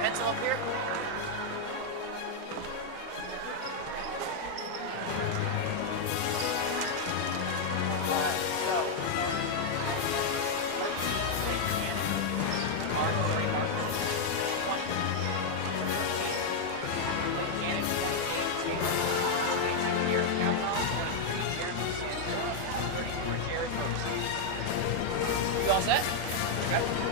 pencil up here? You all set? Okay.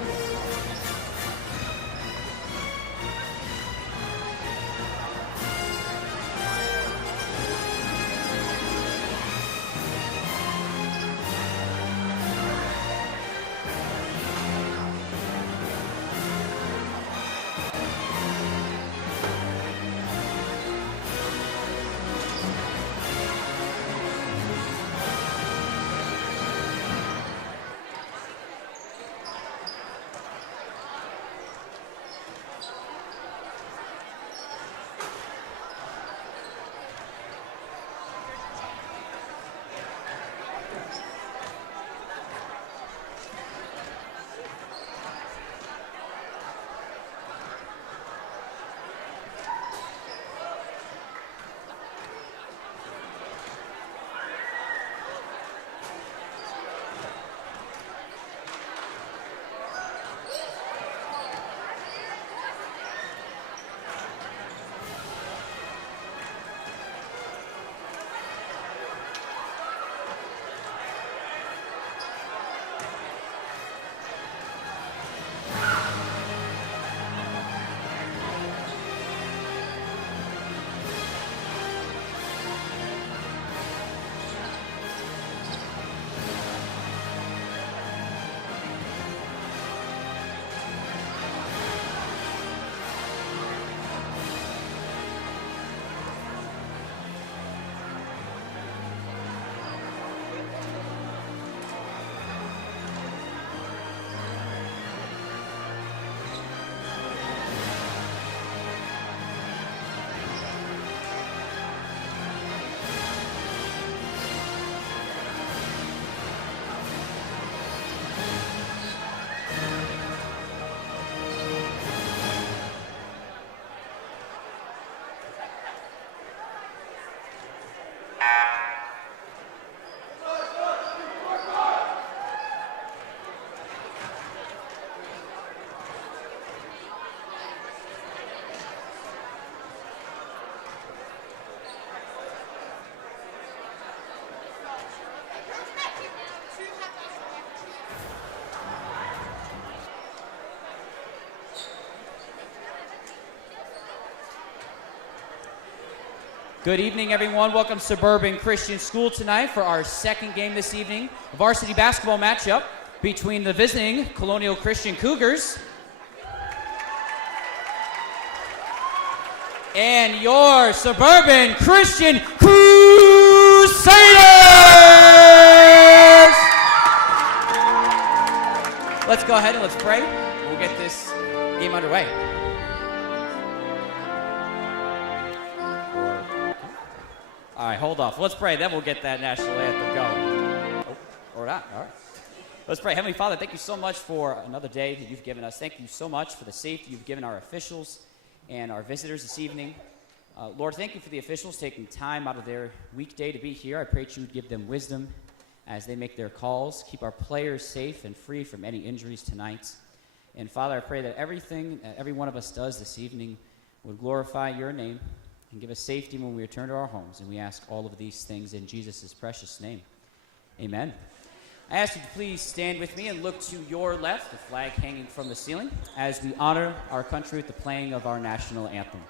Good evening, everyone. Welcome to Suburban Christian School tonight for our second game this evening. A varsity basketball matchup between the visiting Colonial Christian Cougars and your Suburban Christian Crusaders! Let's go ahead and let's pray. We'll get this game underway. All right, hold off. Let's pray. Then we'll get that national anthem going. Oh, or not. All right. Let's pray. Heavenly Father, thank you so much for another day that you've given us. Thank you so much for the safety you've given our officials and our visitors this evening. Lord, thank you for the officials taking time out of their weekday to be here. I pray that you would give them wisdom as they make their calls. Keep our players safe and free from any injuries tonight. And Father, I pray that everything every one of us does this evening would glorify your name and give us safety when we return to our homes. And we ask all of these things in Jesus' precious name. Amen. I ask you to please stand with me and look to your left, the flag hanging from the ceiling, as we honor our country with the playing of our national anthem.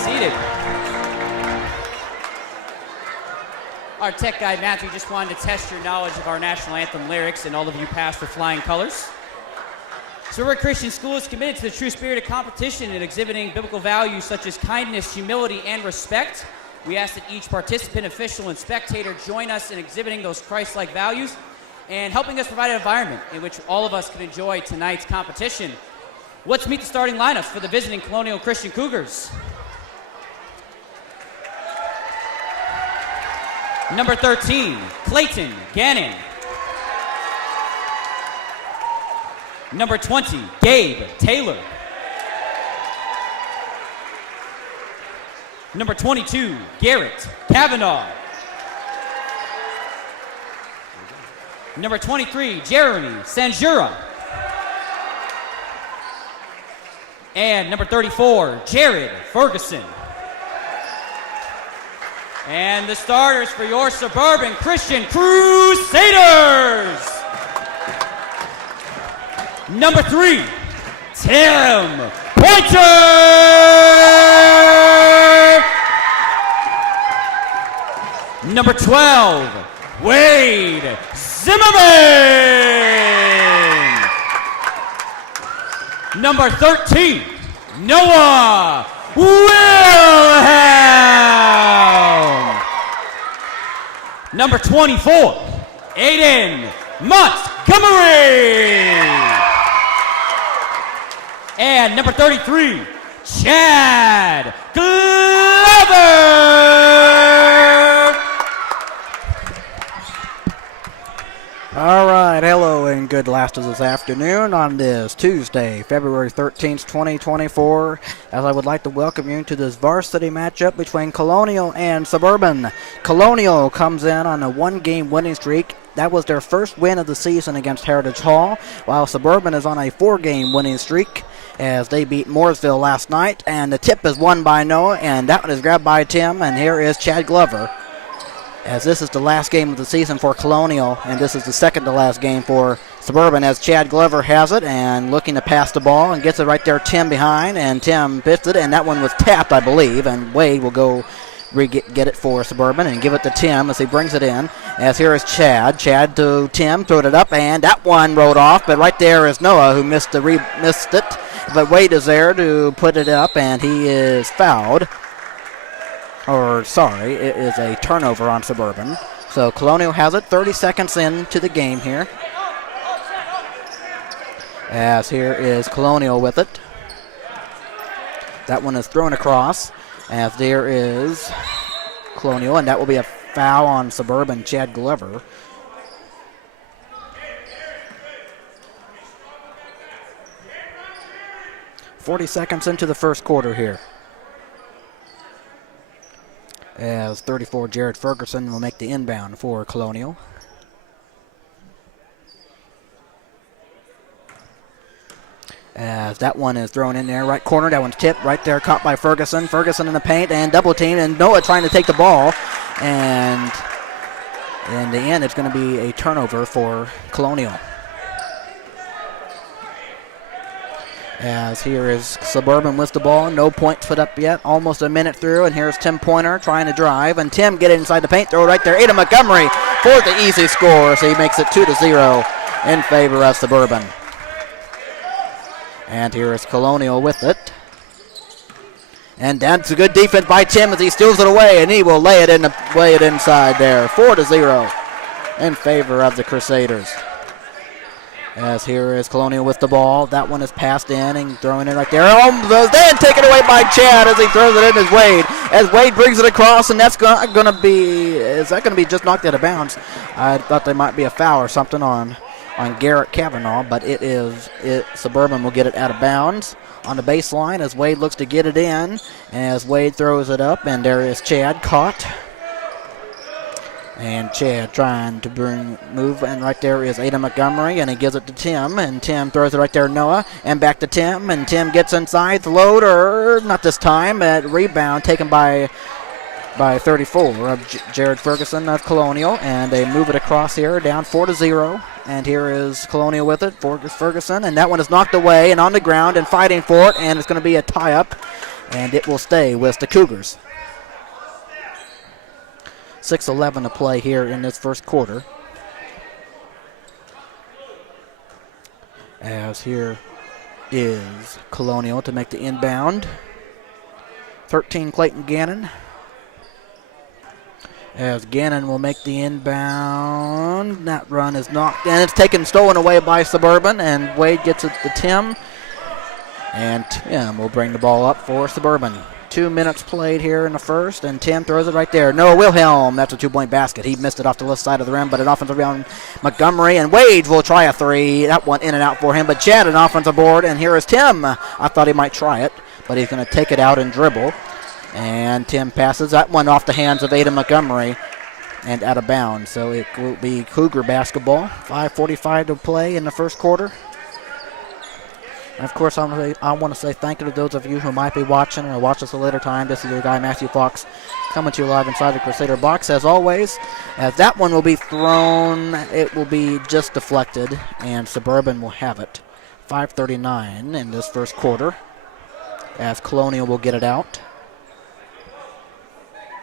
seated. Our tech guy, Matthew, just wanted to test your knowledge of our national anthem lyrics, and all of you passed with flying colors. Suburban Christian School is committed to the true spirit of competition and exhibiting biblical values such as kindness, humility, and respect. We ask that each participant, official, and spectator join us in exhibiting those Christ-like values and helping us provide an environment in which all of us can enjoy tonight's competition. Let's meet the starting lineups for the visiting Colonial Christian Cougars. Number 13, Clayton Gannon. Number 20, Gabe Taylor. Number 22, Garrett Kavanaugh. Number 23, Jeremy Sanjura. And number 34, Jared Ferguson. And the starters for your Suburban Christian Crusaders. Number 3, Tim Pointer. Number 12, Wade Zimmerman. Number 13, Noah Wilhelm. Number 24, Aiden Montgomery. And number 33, Chad Glover. All right, hello and good laughter this afternoon on this Tuesday, February 13th, 2024, as I would like to welcome you to this varsity matchup between Colonial and Suburban. Colonial comes in on a one-game winning streak. That was their first win of the season against Heritage Hall, while Suburban is on a four-game winning streak as they beat Mooresville last night. And the tip is won by Noah, and that one is grabbed by Tim, and here is Chad Glover. As this is the last game of the season for Colonial, and this is the second to last game for Suburban, as Chad Glover has it and looking to pass the ball and gets it right there, Tim behind, and Tim bits it, and that one was tapped, I believe, and Wade will go get it for Suburban and give it to Tim as he brings it in. As here is Chad. Chad to Tim, throwed it up, and that one rode off, but right there is Noah who missed it. But Wade is there to put it up, and he is fouled. It is a turnover on Suburban. So Colonial has it 30 seconds into the game here. As here is Colonial with it. That one is thrown across. As there is Colonial, and that will be a foul on Suburban, Chad Glover. .40 seconds into the first quarter here. As 34, Jared Ferguson will make the inbound for Colonial. As that one is thrown in there, right corner. That one's tipped right there, caught by Ferguson. Ferguson in the paint and double team, and Noah trying to take the ball. And in the end, it's going to be a turnover for Colonial. As here is Suburban with the ball. No points put up yet. Almost a minute through. And here's Tim Pointer trying to drive. And Tim get it inside the paint. Throw it right there. Aiden Montgomery for the easy score. So he makes it 2-0 in favor of Suburban. And here is Colonial with it. And that's a good defense by Tim as he steals it away. And he will lay it inside there. 4-0 in favor of the Crusaders. As here is Colonial with the ball. That one is passed in and thrown in right there. Then taken away by Chad as he throws it in as Wade. As Wade brings it across, and that's going to be, is that going to be just knocked out of bounds? I thought there might be a foul or something on Garrett Kavanaugh, but Suburban will get it out of bounds on the baseline as Wade looks to get it in. As Wade throws it up, and there is Chad caught. And Chad trying to move, and right there is Aiden Montgomery, and he gives it to Tim, and Tim throws it right there to Noah, and back to Tim, and Tim gets inside, the loader, not this time, rebound taken by 34 of Jared Ferguson of Colonial, and they move it across here, down 4-0, and here is Colonial with it, Ferguson, and that one is knocked away and on the ground and fighting for it, and it's going to be a tie-up and it will stay with the Cougars. 6:11 to play here in this first quarter. As here is Colonial to make the inbound. 13 Clayton Gannon. As Gannon will make the inbound. That run is knocked, and it's stolen away by Suburban, and Wade gets it to Tim. And Tim will bring the ball up for Suburban. 2 minutes played here in the first, and Tim throws it right there. Noah Wilhelm, that's a 2-point basket. He missed it off the left side of the rim, but an offensive rebound, Montgomery, and Wade will try a three. That one in and out for him, but Chad an offensive board, and here is Tim. I thought he might try it, but he's going to take it out and dribble. And Tim passes that one off the hands of Aiden Montgomery and out of bounds. So it will be Cougar basketball. 5:45 to play in the first quarter. And of course, I want to say thank you to those of you who might be watching or watch us a later time. This is your guy, Matthew Fox, coming to you live inside the Crusader box. As always, as that one will be thrown, it will be just deflected, and Suburban will have it. 5:39 in this first quarter, as Colonial will get it out.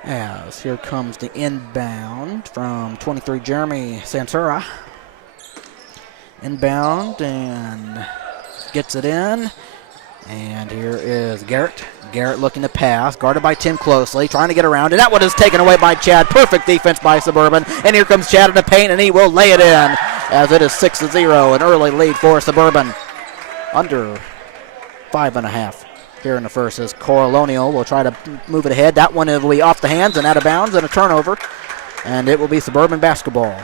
As here comes the inbound from 23, Jeremy Sansura. Inbound and gets it in. And here is Garrett. Garrett looking to pass, guarded by Tim closely, trying to get around. And that one is taken away by Chad. Perfect defense by Suburban. And here comes Chad in the paint, and he will lay it in. As it is 6-0, an early lead for Suburban. Under 5.5. Here in the first is Colonial will try to move it ahead. That one will be off the hands and out of bounds and a turnover. And it will be Suburban basketball.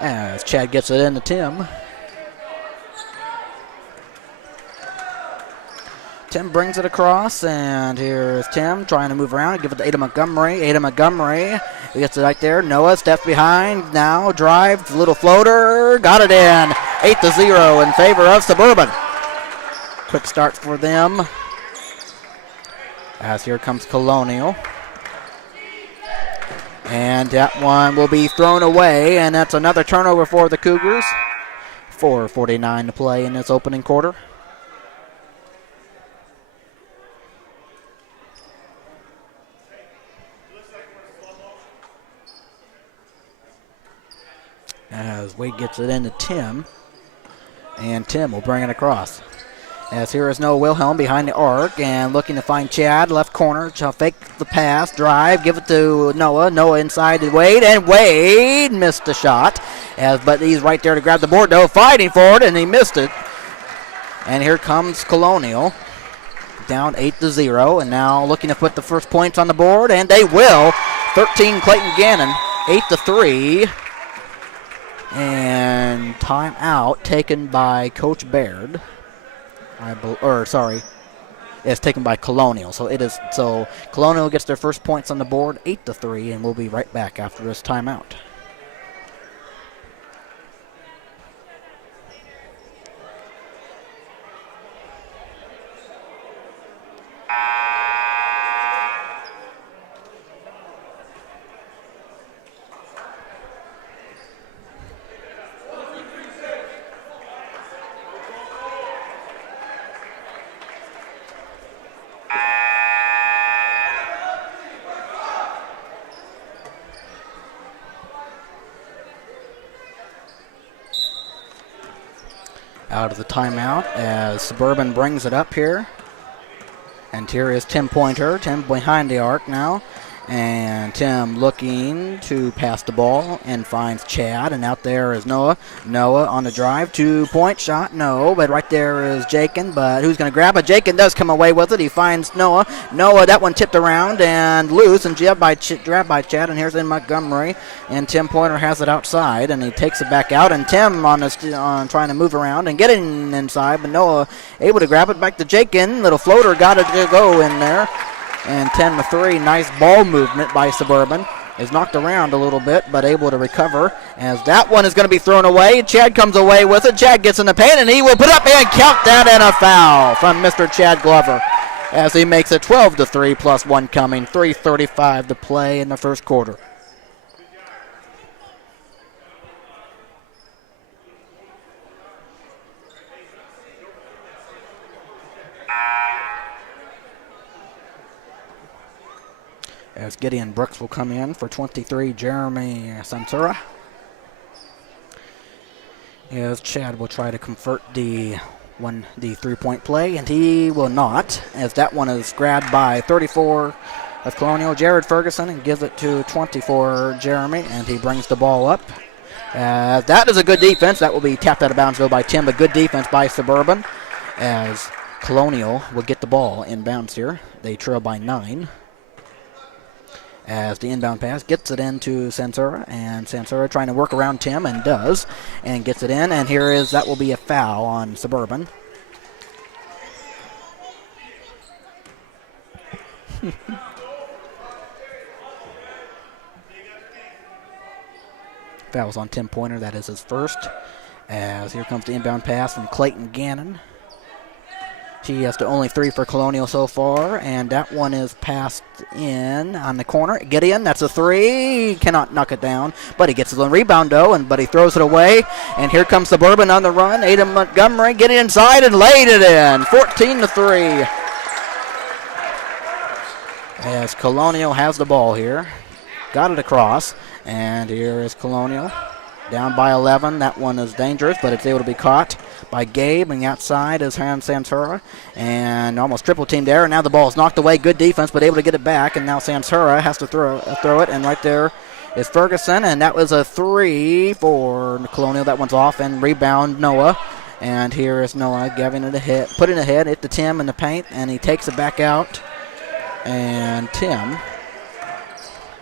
As Chad gets it in to Tim. Tim brings it across, and here's Tim trying to move around. Give it to Ada Montgomery. Ada Montgomery gets it right there. Noah steps behind. Now drive, little floater. Got it in. 8-0 in favor of Suburban. Quick start for them. As here comes Colonial. And that one will be thrown away, and that's another turnover for the Cougars. 4:49 to play in this opening quarter. As Wade gets it into Tim, and Tim will bring it across. As here is Noah Wilhelm behind the arc and looking to find Chad, left corner, to fake the pass, drive, give it to Noah. Noah inside to Wade, and Wade missed the shot. But he's right there to grab the board, though, fighting for it, and he missed it. And here comes Colonial, down 8-0, and now looking to put the first points on the board, and they will. 13 Clayton Gannon, 8-3. And timeout taken by Coach Baird. It's taken by Colonial. So Colonial gets their first points on the board, 8-3, and we'll be right back after this timeout. Out of the timeout as Suburban brings it up here. And here is Tim Pointer. Tim behind the arc now. And Tim looking to pass the ball and finds Chad. And out there is Noah. Noah on the drive. 2-point shot. No, but right there is Jakin. But who's going to grab it? Jakin does come away with it. He finds Noah. Noah, that one tipped around and loose and grabbed by Chad. And here's in Montgomery. And Tim Pointer has it outside. And he takes it back out. And Tim on trying to move around and getting inside. But Noah able to grab it back to Jakin. Little floater got it to go in there. And 10-3, nice ball movement by Suburban. Is knocked around a little bit, but able to recover. As that one is going to be thrown away. Chad comes away with it. Chad gets in the paint, and he will put up and count that, and a foul from Mr. Chad Glover. As he makes it 12-3 plus one coming. 3:35 to play in the first quarter. as Gideon Brooks will come in for 23, Jeremy Sansura. As Chad will try to convert the three-point play, and he will not, as that one is grabbed by 34 of Colonial, Jared Ferguson, and gives it to 24, Jeremy, and he brings the ball up. That is a good defense. That will be tapped out of bounds, though, by Tim, but good defense by Suburban, as Colonial will get the ball inbounds here. They trail by 9. As the inbound pass gets it into Sansura, and Sansura trying to work around Tim, and does, and gets it in, and that will be a foul on Suburban. Foul's on Tim Pointer, that is his first, as here comes the inbound pass from Clayton Gannon. He has to only 3 for Colonial so far, and that one is passed in on the corner. Gideon, that's a 3. He cannot knock it down, but he gets his own rebound, though, but he throws it away. And here comes Suburban on the run. Aiden Montgomery getting inside and laid it in. 14-3. As Colonial has the ball here. Got it across, and here is Colonial. Down by 11. That one is dangerous, but it's able to be caught by Gabe, and outside is Hans Sansura, and almost triple teamed there. And now the ball is knocked away. Good defense, but able to get it back. And now Sansura has to throw it, and right there is Ferguson, and that was a 3 for Colonial. That one's off, and rebound Noah. And here is Noah giving it a hit, putting it ahead, hit the Tim in the paint, and he takes it back out. And Tim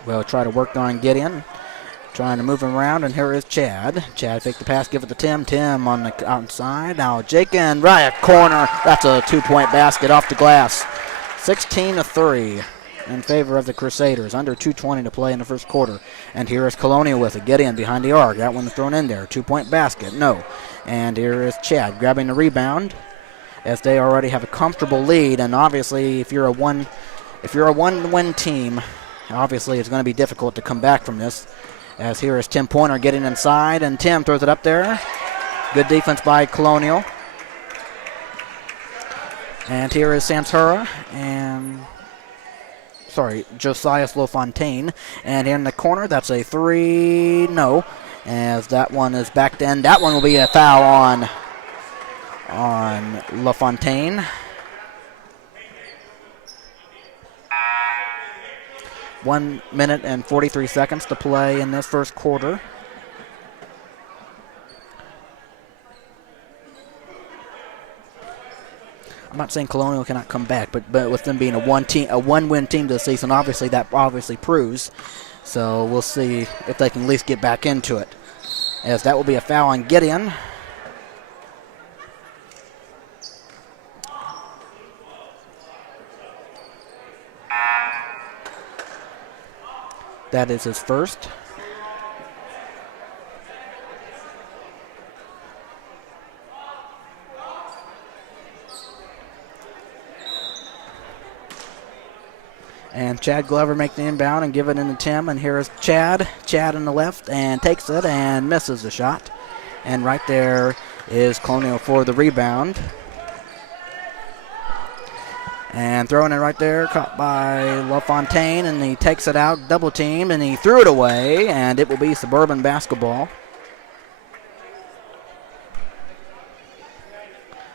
will try to work on Gideon. Trying to move him around, and here is Chad. Chad faked the pass, give it to Tim. Tim on the outside. Now Jake in right corner. That's a 2-point basket off the glass. 16-3 in favor of the Crusaders. Under 2:20 to play in the first quarter. And here is Colonial with it. Get in behind the arc. That one thrown in there. 2-point basket. No. And here is Chad grabbing the rebound, as they already have a comfortable lead. And obviously, if you're a one-win team, obviously it's going to be difficult to come back from this. As here is Tim Pointer getting inside, and Tim throws it up there. Good defense by Colonial. And here is Sansura, Josiah LaFontaine. And in the corner, that's a 3, no. As that one is backed in. That one will be a foul on LaFontaine. 1 minute and 43 seconds to play in this first quarter. I'm not saying Colonial cannot come back, but with them being a one-win team this season, obviously that proves. So we'll see if they can at least get back into it. As that will be a foul on Gideon. That is his first. And Chad Glover make the inbound and give it into Tim. And here is Chad. Chad on the left and takes it and misses the shot. And right there is Colonial for the rebound. And throwing it right there, caught by LaFontaine, and he takes it out, double teamed, and he threw it away, and it will be Suburban basketball.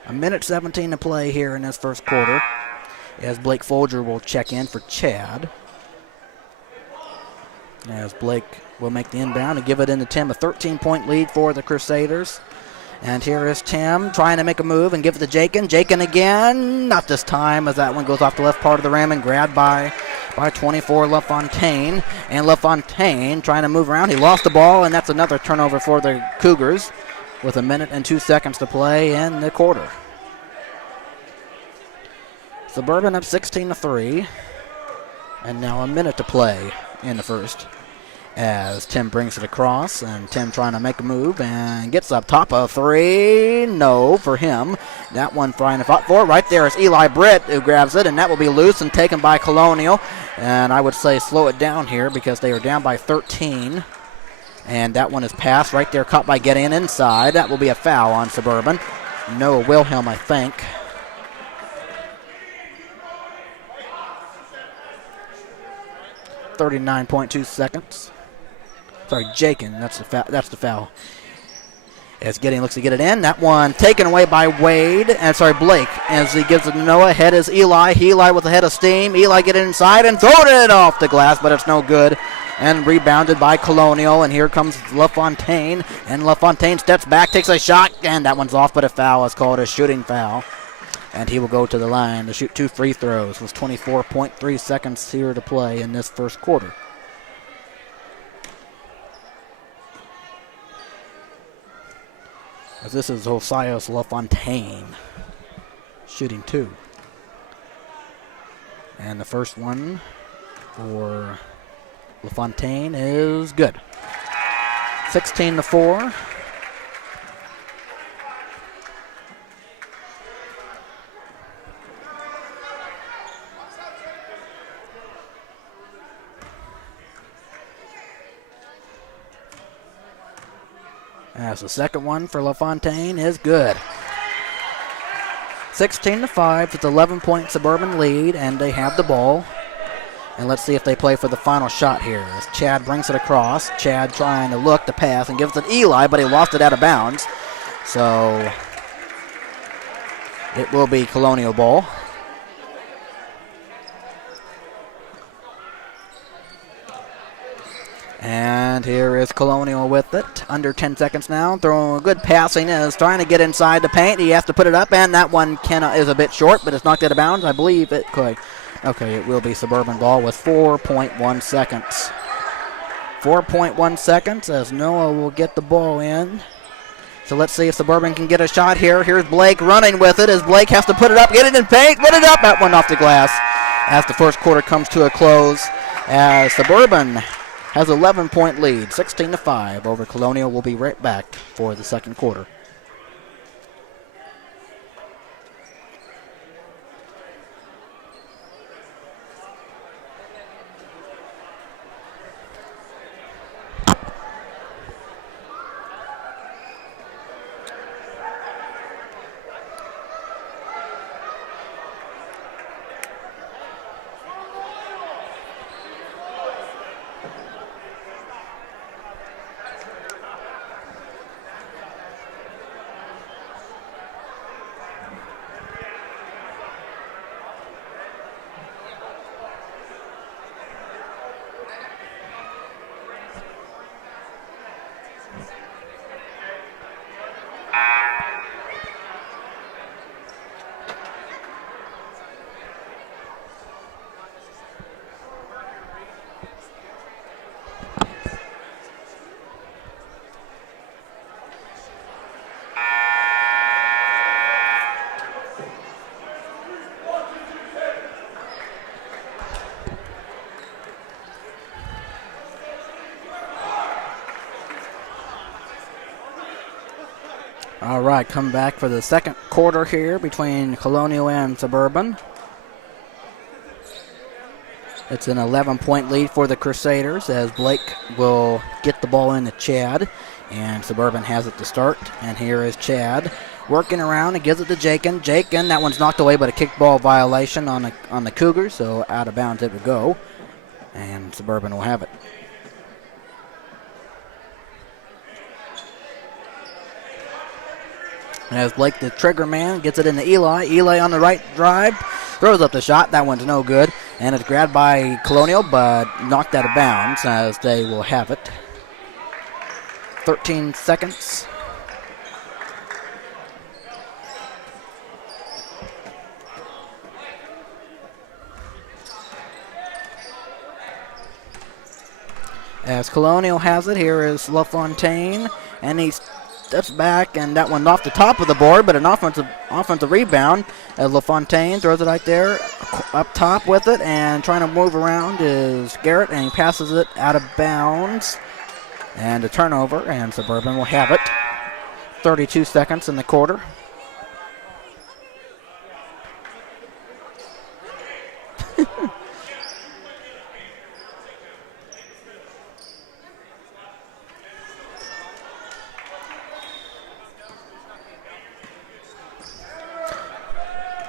1:17 to play here in this first quarter, as Blake Folger will check in for Chad. As Blake will make the inbound and give it into Tim, a 13-point lead for the Crusaders. And here is Tim trying to make a move and give it to Jakin. Jakin again. Not this time, as that one goes off the left part of the rim and grabbed by 24 LaFontaine. And LaFontaine trying to move around. He lost the ball, and that's another turnover for the Cougars with 1 minute and 2 seconds to play in the quarter. Suburban up 16-3. And now 1 minute to play in the first. As Tim brings it across, and Tim trying to make a move and gets up top of 3. No for him. That one trying to fight for. Right there is Eli Britt who grabs it, and that will be loose and taken by Colonial. And I would say slow it down here because they are down by 13. And that one is passed right there, caught by Gideon inside. That will be a foul on Suburban. Noah Wilhelm, I think. 39.2 seconds. Sorry, Jakin. That's the foul. As Gideon looks to get it in. That one taken away by Blake. As he gives it to Noah. Head is Eli. Eli with a head of steam. Eli get it inside and throwing it off the glass, but it's no good. And rebounded by Colonial. And here comes LaFontaine. And LaFontaine steps back, takes a shot, and that one's off, but a foul is called, a shooting foul. And he will go to the line to shoot 2 free throws with 24.3 seconds here to play in this first quarter. As this is Josias LaFontaine shooting 2. And the first one for LaFontaine is good. 16-4. As the second one for LaFontaine is good. 16-5. It's 11-point Suburban lead, and they have the ball. And let's see if they play for the final shot here. As Chad brings it across. Chad trying to look to pass and gives it to Eli, but he lost it out of bounds. So it will be Colonial ball. And here is Colonial with it. Under 10 seconds now. Throwing good passing. Is trying to get inside the paint. He has to put it up, and that one is a bit short, but it's knocked out of bounds. I believe it could. Okay, it will be Suburban ball with 4.1 seconds. 4.1 seconds as Noah will get the ball in. So let's see if Suburban can get a shot here. Here's Blake running with it as Blake has to put it up, get it in paint, put it up. That one off the glass as the first quarter comes to a close. As Suburban has 11-point lead, 16-5 over Colonial. We'll be right back for the second quarter. All right, come back for the second quarter here between Colonial and Suburban. It's an 11-point lead for the Crusaders as Blake will get the ball into Chad, and Suburban has it to start. And here is Chad working around and gives it to Jakin. Jakin, that one's knocked away, but a kickball violation on the Cougars, so out of bounds it will go, and Suburban will have it. And as Blake, the trigger man, gets it into Eli. Eli on the right drive, throws up the shot. That one's no good. And it's grabbed by Colonial, but knocked out of bounds as they will have it. 13 seconds. As Colonial has it, here is LaFontaine, and he steps back, and that one off the top of the board, but an offensive rebound as LaFontaine throws it right there up top with it, and trying to move around is Garrett, and he passes it out of bounds, and a turnover, and Suburban will have it. 32 seconds in the quarter.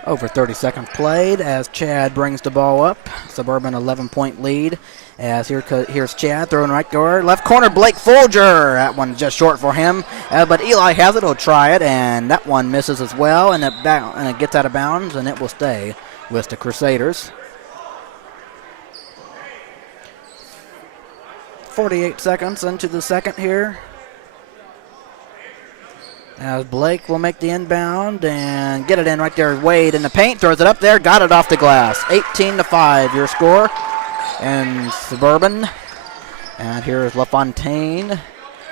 Over 30 seconds played as Chad brings the ball up. Suburban 11-point lead. As here's Chad throwing right guard. Left corner, Blake Folger. That one just short for him. But Eli has it. He'll try it. And that one misses as well. And it gets out of bounds. And it will stay with the Crusaders. 48 seconds into the second here. As Blake will make the inbound and get it in right there. Wade in the paint, throws it up there, got it off the glass. 18-5 your score. And Suburban. And here's LaFontaine.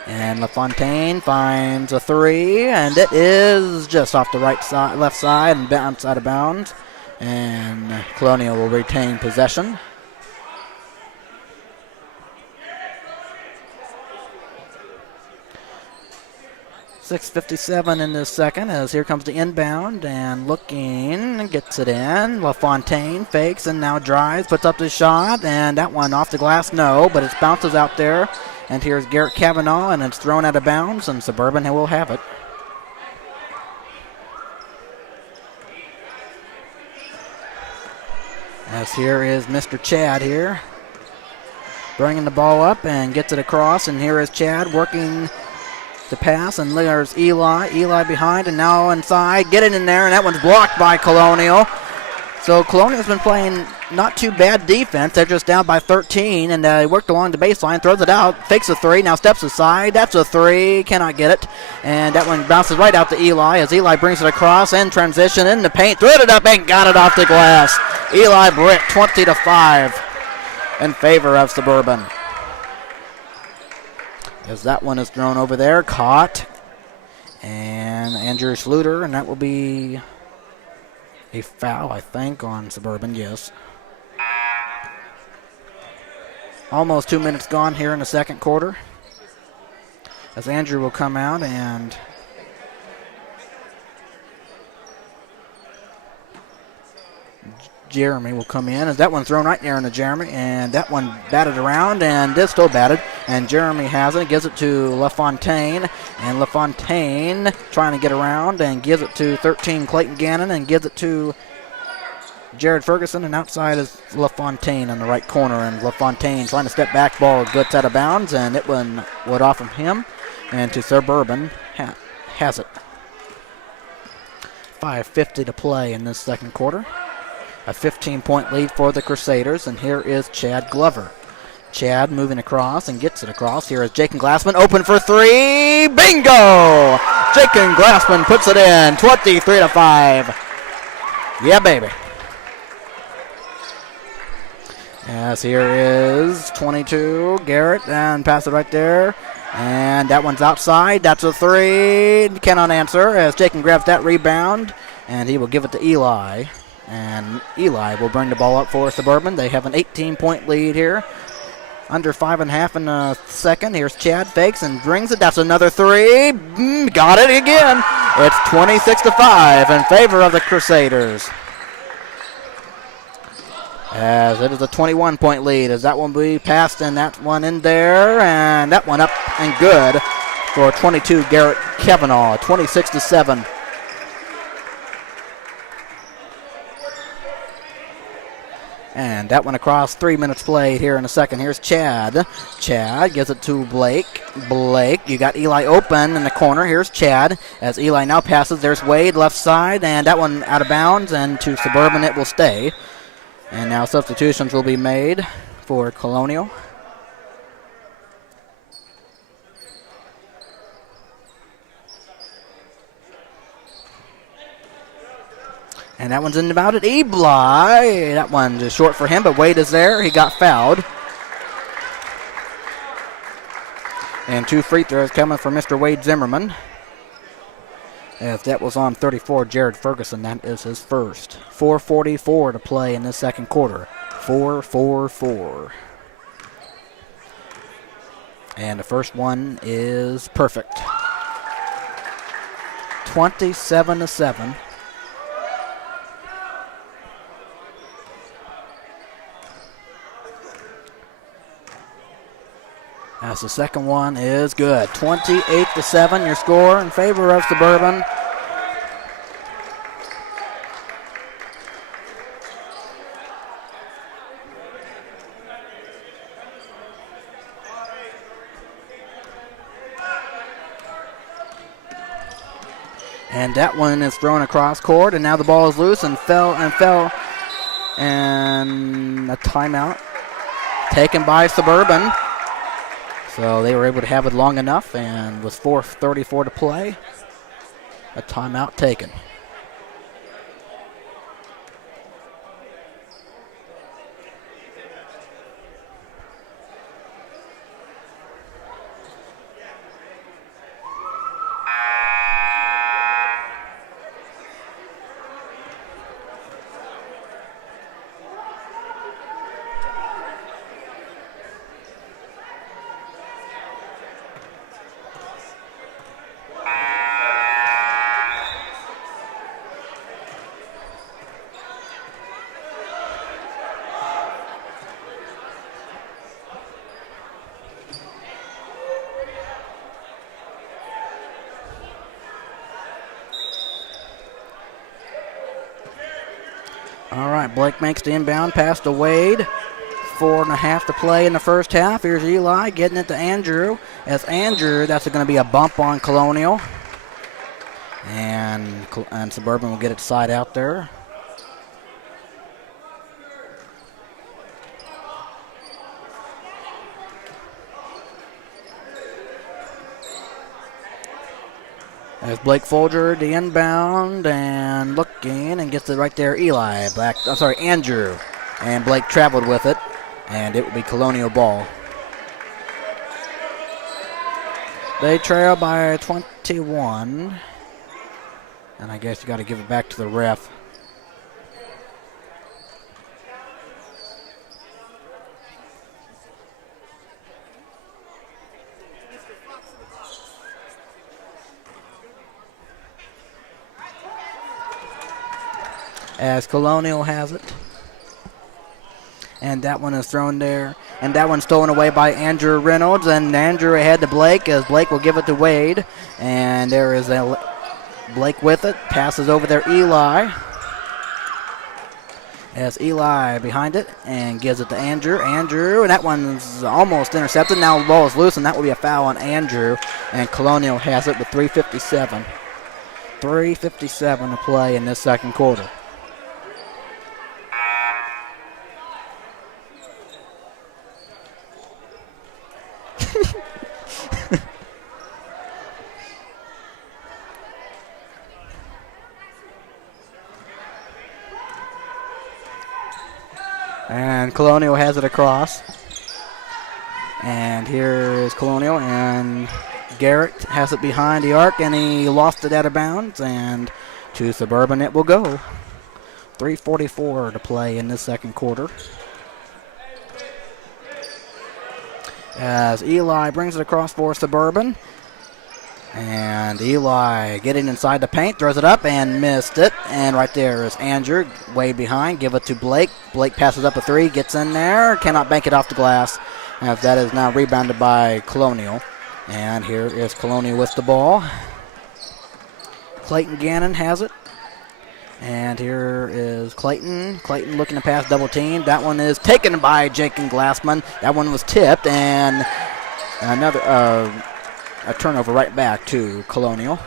And LaFontaine finds a three, and it is just off the left side and bounce out of bounds. And Colonial will retain possession. .57 in this second as here comes the inbound and looking, gets it in. LaFontaine fakes and now drives, puts up the shot, and that one off the glass, no, but it bounces out there. And here's Garrett Kavanaugh, and it's thrown out of bounds, and Suburban will have it. As here is Mr. Chad here, bringing the ball up and gets it across, and here is Chad working the pass, and there's Eli behind and now inside, get it in there, and that one's blocked by Colonial. So Colonial's been playing not too bad defense. They're just down by 13, and they worked along the baseline, throws it out, fakes a three, now steps aside, that's a three, cannot get it, and that one bounces right out to Eli as Eli brings it across in transition in the paint, threw it up and got it off the glass. Eli Britt 20-5 in favor of Suburban. As that one is thrown over there, caught, and Andrew Schluter, and that will be a foul, I think, on Suburban, yes. Almost 2 minutes gone here in the second quarter. As Andrew will come out and Jeremy will come in as that one's thrown right there into Jeremy, and that one batted around and is still batted, and Jeremy has it, gives it to LaFontaine, and LaFontaine trying to get around and gives it to 13 Clayton Gannon and gives it to Jared Ferguson, and outside is LaFontaine in the right corner, and LaFontaine trying to step back, ball gets out of bounds, and it went off of him and to Suburban has it. 5:50 to play in this second quarter. A 15-point lead for the Crusaders, and here is Chad Glover. Chad moving across and gets it across. Here is Jacob Glassman, open for three. Bingo! Jacob Glassman puts it in, 23-5. Yeah, baby. As here is 22, Garrett, and pass it right there. And that one's outside. That's a three. Cannot answer as Jacob grabs that rebound, and he will give it to Eli. And Eli will bring the ball up for Suburban. They have an 18-point lead here. Under 5.5 in the second. Here's Chad, fakes and brings it. That's another three. Got it again. It's 26-5 in favor of the Crusaders. As it is a 21-point lead. As that one will be passed, and that one in there. And that one up and good for 22, Garrett Kavanaugh. 26-7. And that one across, 3 minutes played here in the second. Here's Chad. Chad gives it to Blake. Blake, you got Eli open in the corner. Here's Chad. As Eli now passes, there's Wade left side, and that one out of bounds, and to Suburban it will stay. And now substitutions will be made for Colonial. And that one's in about it. Ebly. That one just short for him, but Wade is there. He got fouled. And 2 free throws coming from Mr. Wade Zimmerman. As that was on 34, Jared Ferguson. That is his first. 4:44 to play in this second quarter. 4-4-4. And the first one is perfect. 27-7. As the second one is good. 28-7, your score in favor of Suburban. And that one is thrown across court, and now the ball is loose and fell. And a timeout taken by Suburban. So they were able to have it long enough, and with 4:34 to play, a timeout taken. All right, Blake makes the inbound pass to Wade. 4.5 to play in the first half. Here's Eli getting it to Andrew. As Andrew, that's going to be a bump on Colonial. And Suburban will get it side out there. There's Blake Folger, the inbound, and looking, and gets it right there. Andrew. And Blake traveled with it, and it will be Colonial ball. They trail by 21. And I guess you got to give it back to the ref. As Colonial has it. And that one is thrown there. And that one's stolen away by Andrew Reynolds. And Andrew ahead to Blake, as Blake will give it to Wade. And there is Blake with it. Passes over there Eli. As Eli behind it and gives it to Andrew. Andrew, and that one's almost intercepted. Now the ball is loose, and that will be a foul on Andrew. And Colonial has it with 3:57. 3:57 to play in this second quarter. And Colonial has it across. And here is Colonial, and Garrett has it behind the arc, and he lost it out of bounds, and to Suburban it will go. 3:44 to play in this second quarter. As Eli brings it across for Suburban. And Eli getting inside the paint, throws it up and missed it. And right there is Andrew, way behind. Give it to Blake. Blake passes up a three, gets in there, cannot bank it off the glass. As that is now rebounded by Colonial. And here is Colonial with the ball. Clayton Gannon has it. And here is Clayton. Clayton looking to pass double team. That one is taken by Jacob Glassman. That one was tipped, and another a turnover right back to Colonial.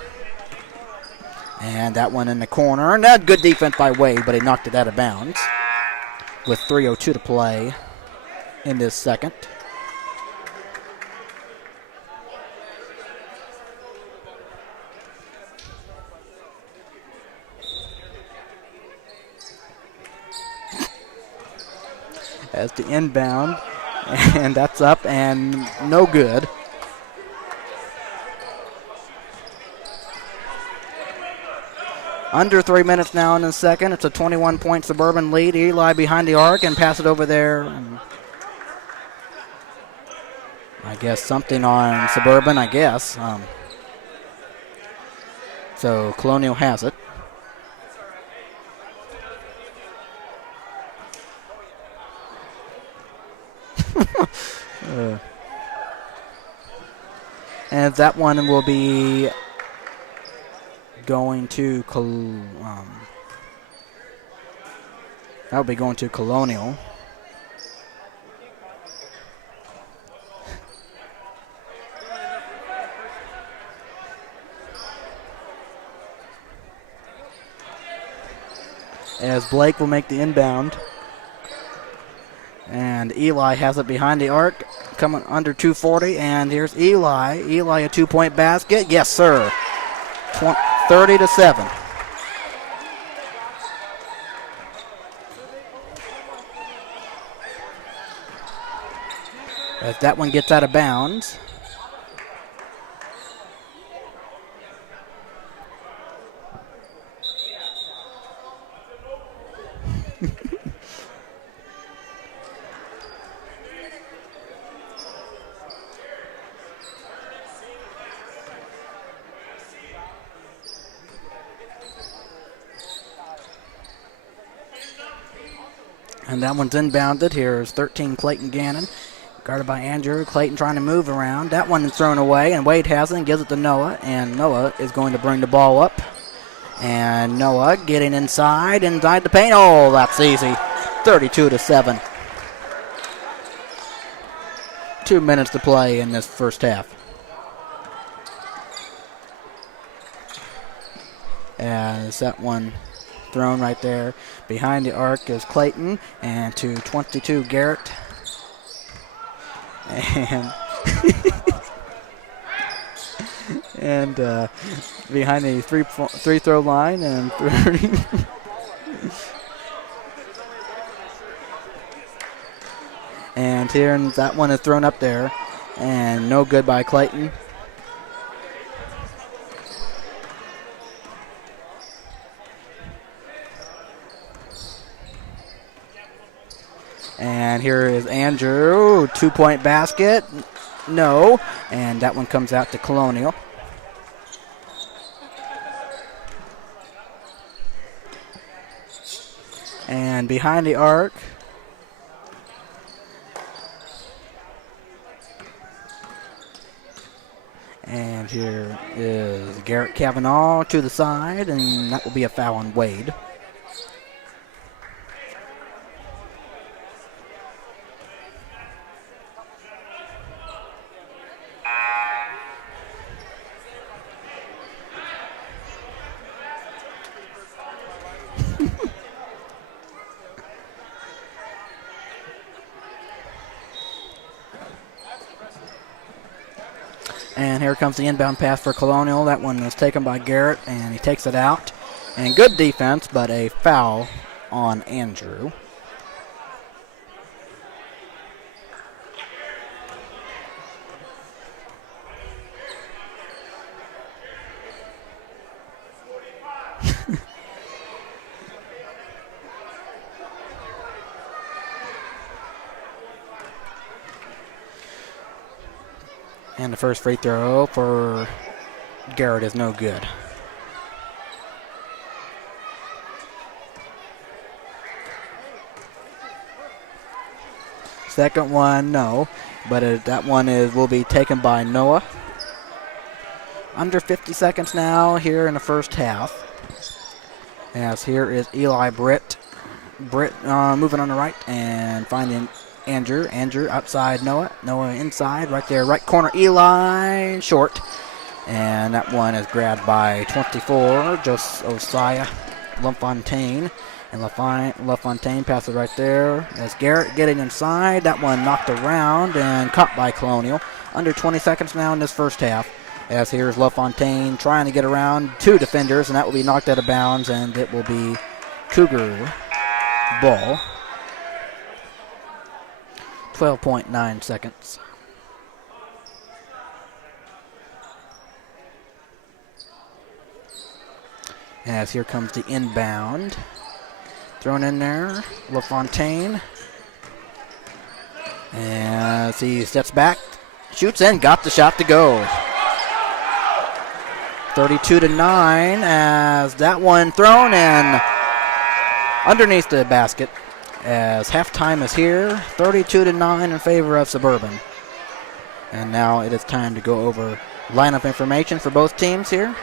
And that one in the corner. And that good defense by Wade, but he knocked it out of bounds with 3:02 to play in this second. As the inbound, and that's up and no good. Under 3 minutes now in the second. It's a 21-point Suburban lead. Eli behind the arc and pass it over there. And I guess something on Suburban, I guess. So Colonial has it. And that one will be going to that'll be going to Colonial. as Blake will make the inbound. And Eli has it behind the arc, coming under 240. And here's Eli. Eli, a 2-point basket. Yes, sir. 30-7. As that one gets out of bounds. And that one's inbounded. Here's 13 Clayton Gannon. Guarded by Andrew. Clayton trying to move around. That one is thrown away, and Wade has it and gives it to Noah. And Noah is going to bring the ball up. And Noah getting inside the paint. Oh, that's easy. 32-7. 2 minutes to play in this first half. As that one thrown right there. Behind the arc is Clayton, and to 22 Garrett. And and behind the three throw line and 30. And here that one is thrown up there, and no good by Clayton. And here is Andrew, 2-point basket. No. And that one comes out to Colonial. And behind the arc. And here is Garrett Kavanaugh to the side, and that will be a foul on Wade. And here comes the inbound pass for Colonial. That one is taken by Garrett, and he takes it out. And good defense, but a foul on Andrew. And the first free throw for Garrett is no good. Second one, no. But that one will be taken by Noah. Under 50 seconds now here in the first half. As here is Eli Britt. Britt moving on the right and finding Andrew. Andrew outside Noah. Noah inside. Right there, right corner. Eli short. And that one is grabbed by 24, Josiah LaFontaine. And LaFontaine passes right there. As Garrett getting inside. That one knocked around and caught by Colonial. Under 20 seconds now in this first half. As here's LaFontaine trying to get around two defenders, and that will be knocked out of bounds, and it will be Cougar ball. 12.9 seconds. As here comes the inbound. Thrown in there, LaFontaine. As he steps back, shoots in, got the shot to go. 32-9 as that one thrown in underneath the basket. As halftime is here, 32-9 in favor of Suburban. And now it is time to go over lineup information for both teams here.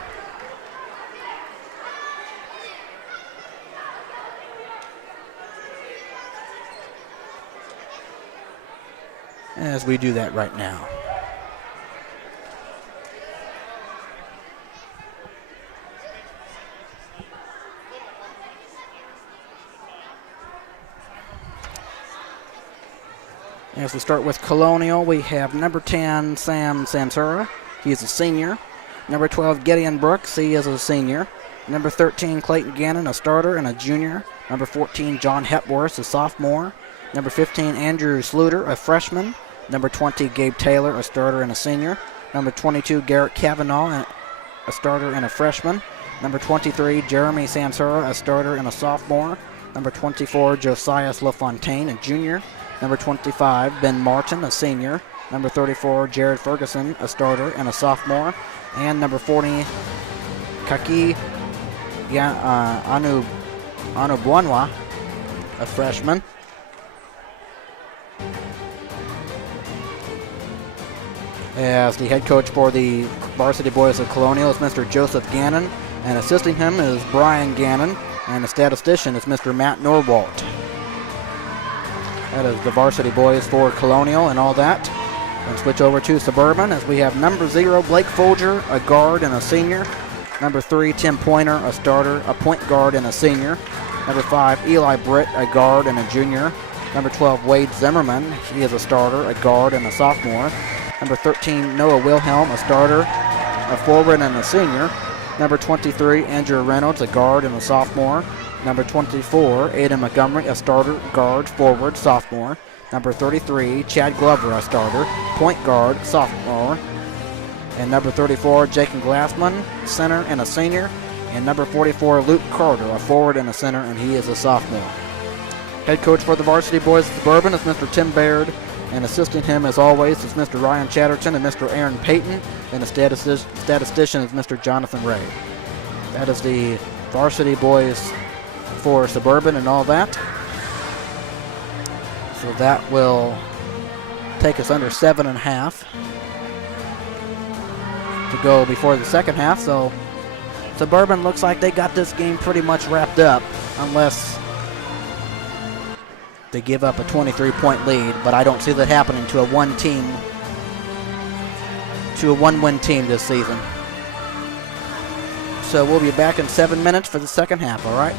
As we do that right now. As we start with Colonial, we have number 10, Sam Sansura. He is a senior. Number 12, Gideon Brooks. He is a senior. Number 13, Clayton Gannon, a starter and a junior. Number 14, John Hepworth, a sophomore. Number 15, Andrew Sluter, a freshman. Number 20, Gabe Taylor, a starter and a senior. Number 22, Garrett Cavanaugh, a starter and a freshman. Number 23, Jeremy Sansura, a starter and a sophomore. Number 24, Josias LaFontaine, a junior. Number 25, Ben Martin, a senior. Number 34, Jared Ferguson, a starter and a sophomore. And number 40, Kaki Anubuanwa, a freshman. As the head coach for the Varsity Boys of Colonial is Mr. Joseph Gannon, and assisting him is Brian Gannon, and the statistician is Mr. Matt Norwalt. That is the Varsity Boys for Colonial and all that. And switch over to Suburban as we have number 0, Blake Folger, a guard and a senior. Number 3, Tim Pointer, a starter, a point guard and a senior. Number 5, Eli Britt, a guard and a junior. Number 12, Wade Zimmerman, he is a starter, a guard and a sophomore. Number 13, Noah Wilhelm, a starter, a forward and a senior. Number 23, Andrew Reynolds, a guard and a sophomore. Number 24, Aiden Montgomery, a starter, guard, forward, sophomore. Number 33, Chad Glover, a starter, point guard, sophomore. And number 34, Jacob Glassman, center and a senior. And number 44, Luke Carter, a forward and a center, and he is a sophomore. Head coach for the Varsity Boys of Suburban is Mr. Tim Baird, and assisting him as always is Mr. Ryan Chatterton and Mr. Aaron Payton, and the statistician is Mr. Jonathan Ray. That is the Varsity Boys for Suburban and all that. So that will take us under 7.5 to go before the second half. So Suburban looks like they got this game pretty much wrapped up, unless they give up a 23-point lead. But I don't see that happening to a one-win team this season. So we'll be back in 7 minutes for the second half. All right.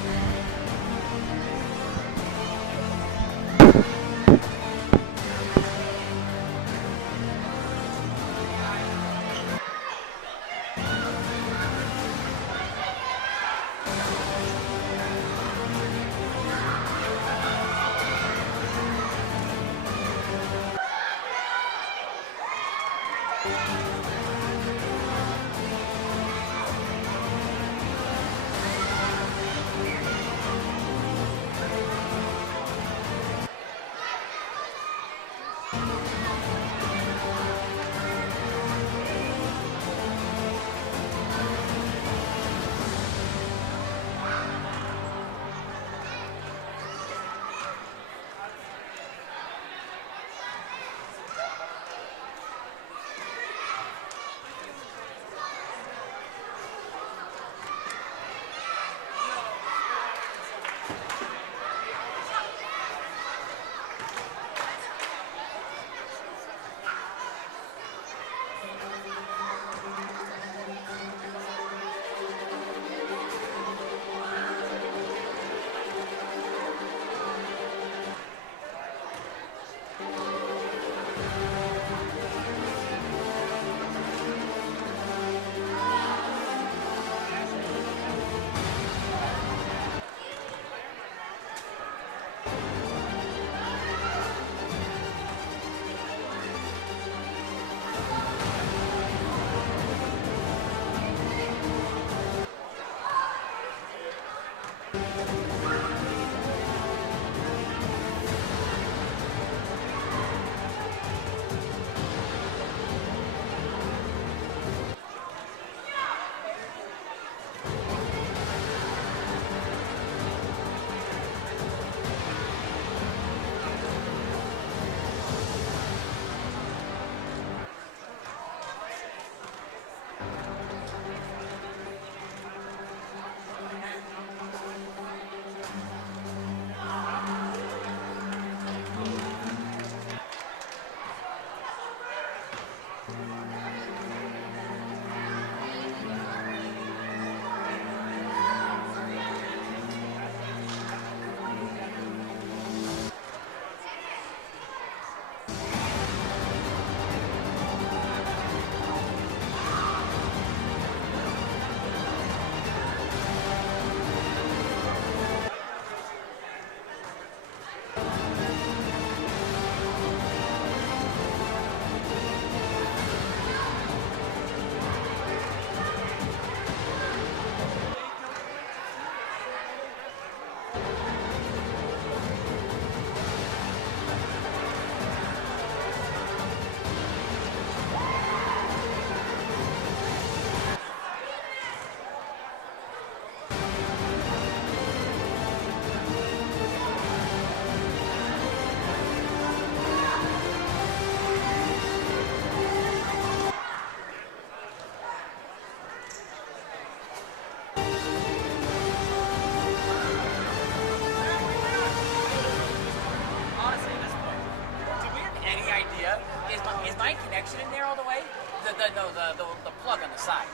the plug on the side.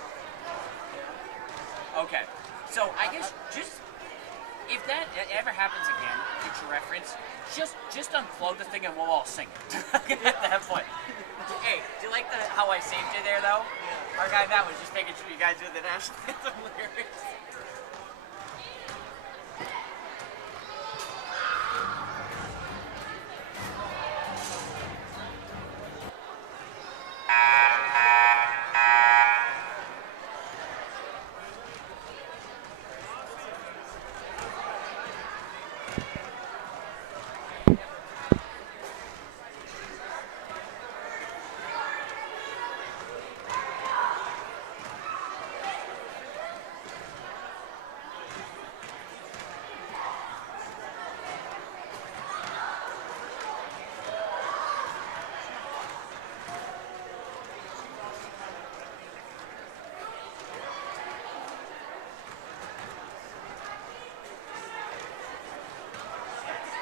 Okay. So I guess just if that ever happens again, future reference, just unplug the thing and we'll all sing it at that point. Hey, do you like how I saved you there though? Our guy Matt was just making sure you guys knew the national anthem lyrics.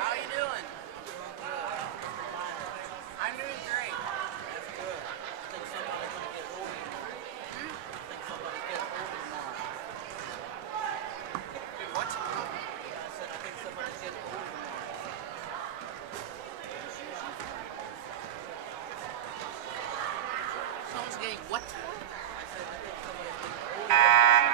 How you doing? I'm doing great. That's good. Think somebody's gonna get over you. Think somebody's getting over tomorrow. Wait, what? I said I think somebody's getting over tomorrow. Someone's getting what? I said I think somebody's getting over tomorrow.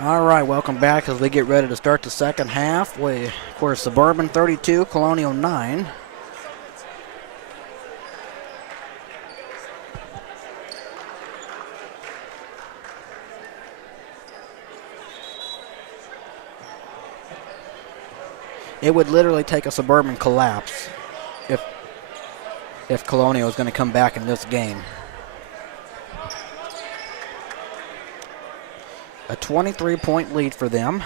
All right, welcome back as we get ready to start the second half. Of course, Suburban 32, Colonial 9. It would literally take a Suburban collapse if Colonial is going to come back in this game. A 23-point lead for them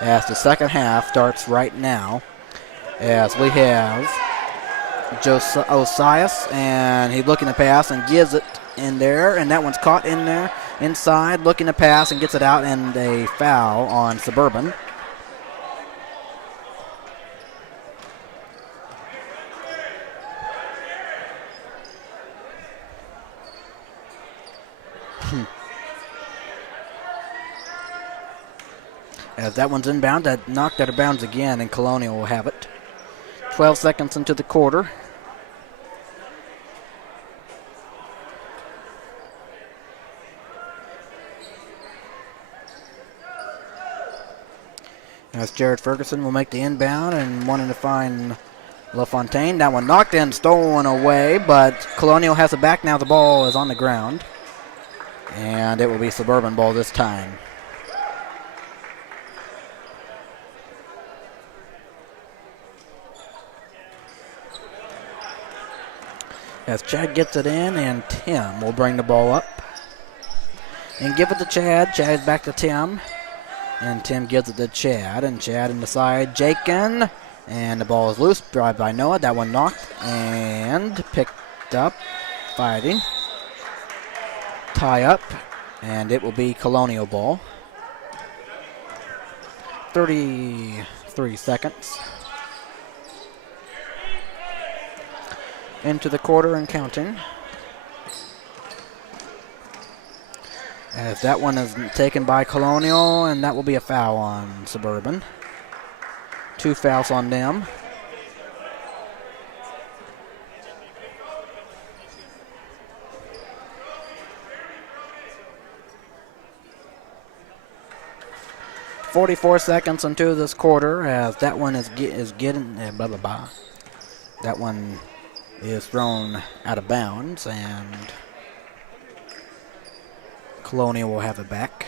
as the second half starts right now, as we have Osias, and he's looking to pass and gives it in there, and that one's caught in there inside, looking to pass and gets it out, and a foul on Suburban. As that one's inbound, that knocked out of bounds again, and Colonial will have it. 12 seconds into the quarter. As Jared Ferguson will make the inbound and wanting to find LaFontaine. That one knocked in, stolen away, but Colonial has it back now. The ball is on the ground. And it will be Suburban ball this time. As Chad gets it in, and Tim will bring the ball up. And give it to Chad. Chad back to Tim. And Tim gives it to Chad. And Chad in the side. Jakin. And the ball is loose. Drive by Noah. That one knocked and picked up. Fighting. Tie up. And it will be Colonial ball. 33 seconds. Into the quarter and counting. As that one is taken by Colonial, and that will be a foul on Suburban. 2 fouls on them. .44 seconds into this quarter, as that one is getting blah blah blah. That one is thrown out of bounds, and Colonial will have it back.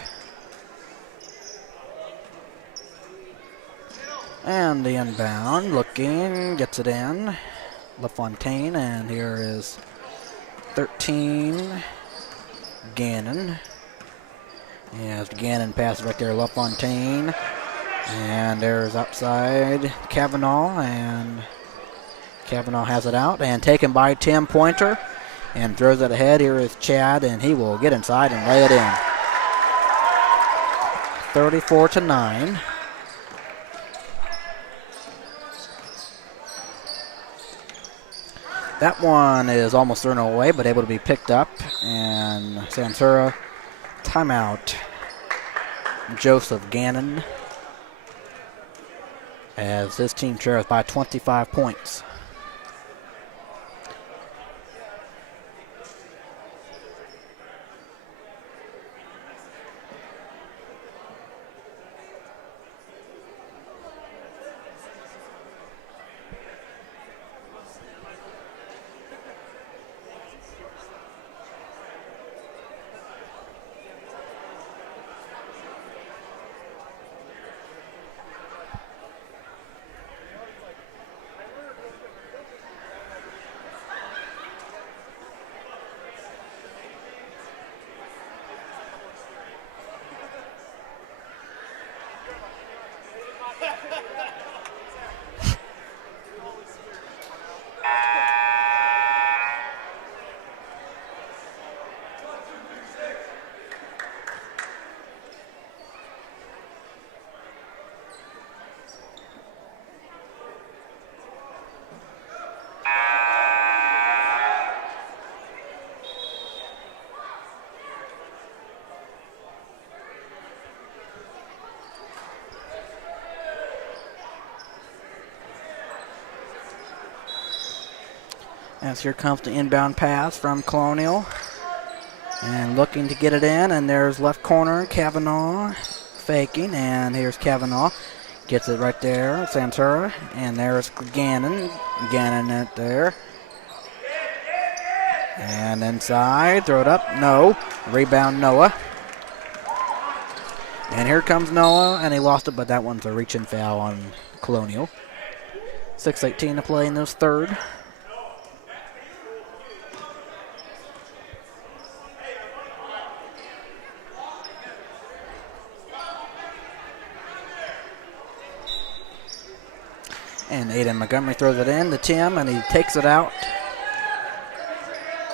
And the inbound, looking, gets it in. LaFontaine, and here is 13, Gannon. Yes, Gannon passes right there, LaFontaine. And there's outside Kavanaugh, and Kavanaugh has it out, and taken by Tim Pointer. And throws it ahead. Here is Chad, and he will get inside and lay it in. 34-9. That one is almost thrown away, but able to be picked up. And Sansura, timeout. Joseph Gannon, as this team trails by 25 points. As here comes the inbound pass from Colonial. And looking to get it in. And there's left corner, Kavanaugh faking. And here's Kavanaugh. Gets it right there, Sansura. And there's Gannon. Gannon it there. And inside, throw it up. No. Rebound Noah. And here comes Noah. And he lost it, but that one's a reach-in foul on Colonial. 6:18 to play in this third. And Aiden Montgomery throws it in to Tim, and he takes it out.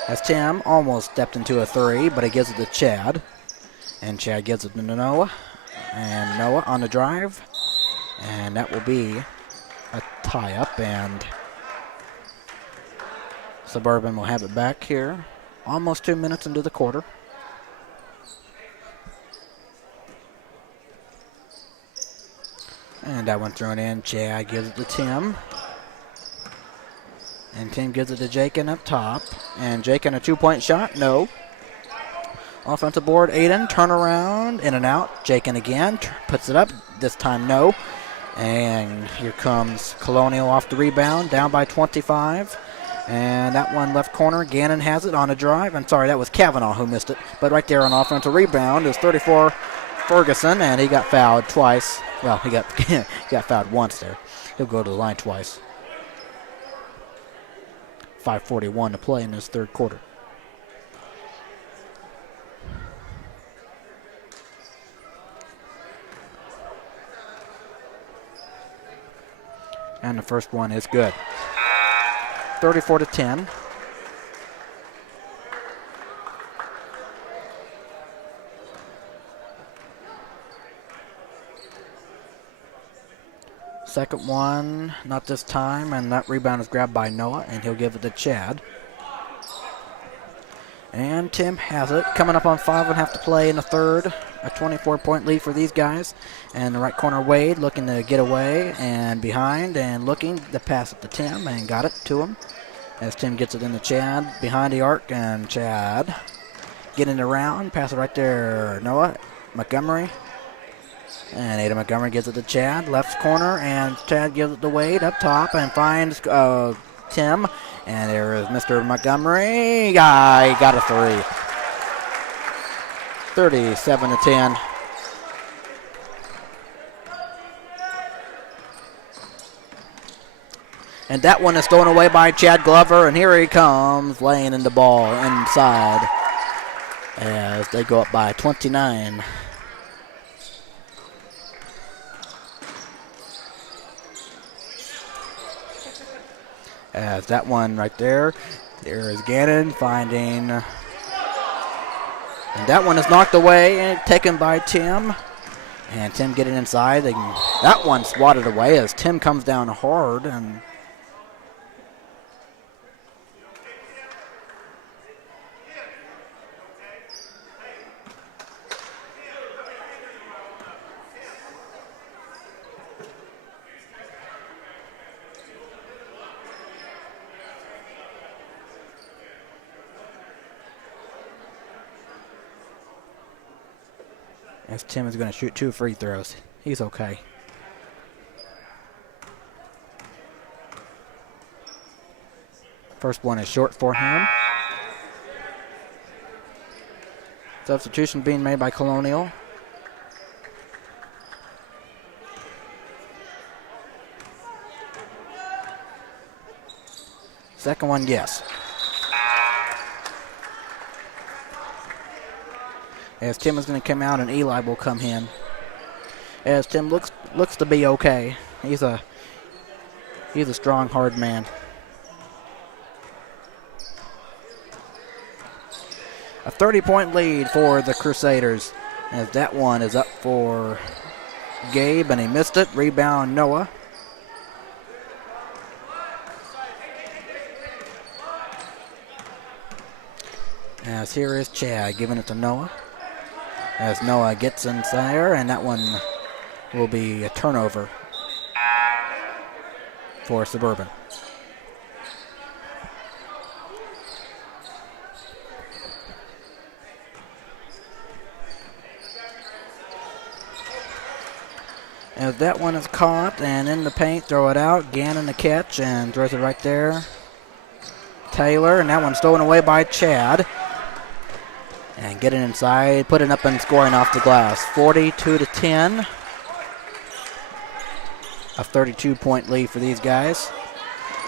As Tim almost stepped into a three, but he gives it to Chad. And Chad gives it to Noah. And Noah on the drive. And that will be a tie-up, and Suburban will have it back here. Almost 2 minutes into the quarter. And that one thrown in. Chad gives it to Tim. And Tim gives it to Jakin up top. And Jakin a two-point shot. No. Offensive board. Aiden. Turnaround. In and out. Jakin again. Puts it up. This time no. And here comes Colonial off the rebound, down by 25. And that one left corner, Gannon has it on a drive. I'm sorry, that was Kavanaugh who missed it. But right there on offensive rebound is 34 Ferguson, and he got fouled twice. Well, he got he got fouled once there. He'll go to the line twice. 5:41 to play in this third quarter. And the first one is good. 34-10. Second one, not this time, and that rebound is grabbed by Noah, and he'll give it to Chad. And Tim has it, coming up on 5.5 to play in the third. A 24-point lead for these guys. And the right corner, Wade, looking to get away and behind, and looking to pass it to Tim, and got it to him. As Tim gets it into Chad, behind the arc, and Chad getting around, pass it right there, Noah, Montgomery. And Ada Montgomery gives it to Chad, left corner, and Chad gives it to Wade up top and finds Tim. And there is Mr. Montgomery. Guy got a three. 37-10. And that one is thrown away by Chad Glover, and here he comes, laying in the ball inside as they go up by 29. As that one right there, there is Gannon finding, and that one is knocked away and taken by Tim. And Tim getting inside. That one swatted away as Tim comes down hard, and as Tim is going to shoot 2 free throws. He's okay. First one is short for him. Substitution being made by Colonial. Second one, yes. As Tim is going to come out and Eli will come in. As Tim looks to be okay. He's a strong, hard man. A 30-point lead for the Crusaders. As that one is up for Gabe, and he missed it. Rebound, Noah. As here is Chad giving it to Noah. As Noah gets in there, and that one will be a turnover for Suburban. As that one is caught and in the paint, throw it out. Gannon the catch and throws it right there. Taylor, and that one's stolen away by Chad. And getting inside, putting up and scoring off the glass. 42-10. A 32-point lead for these guys.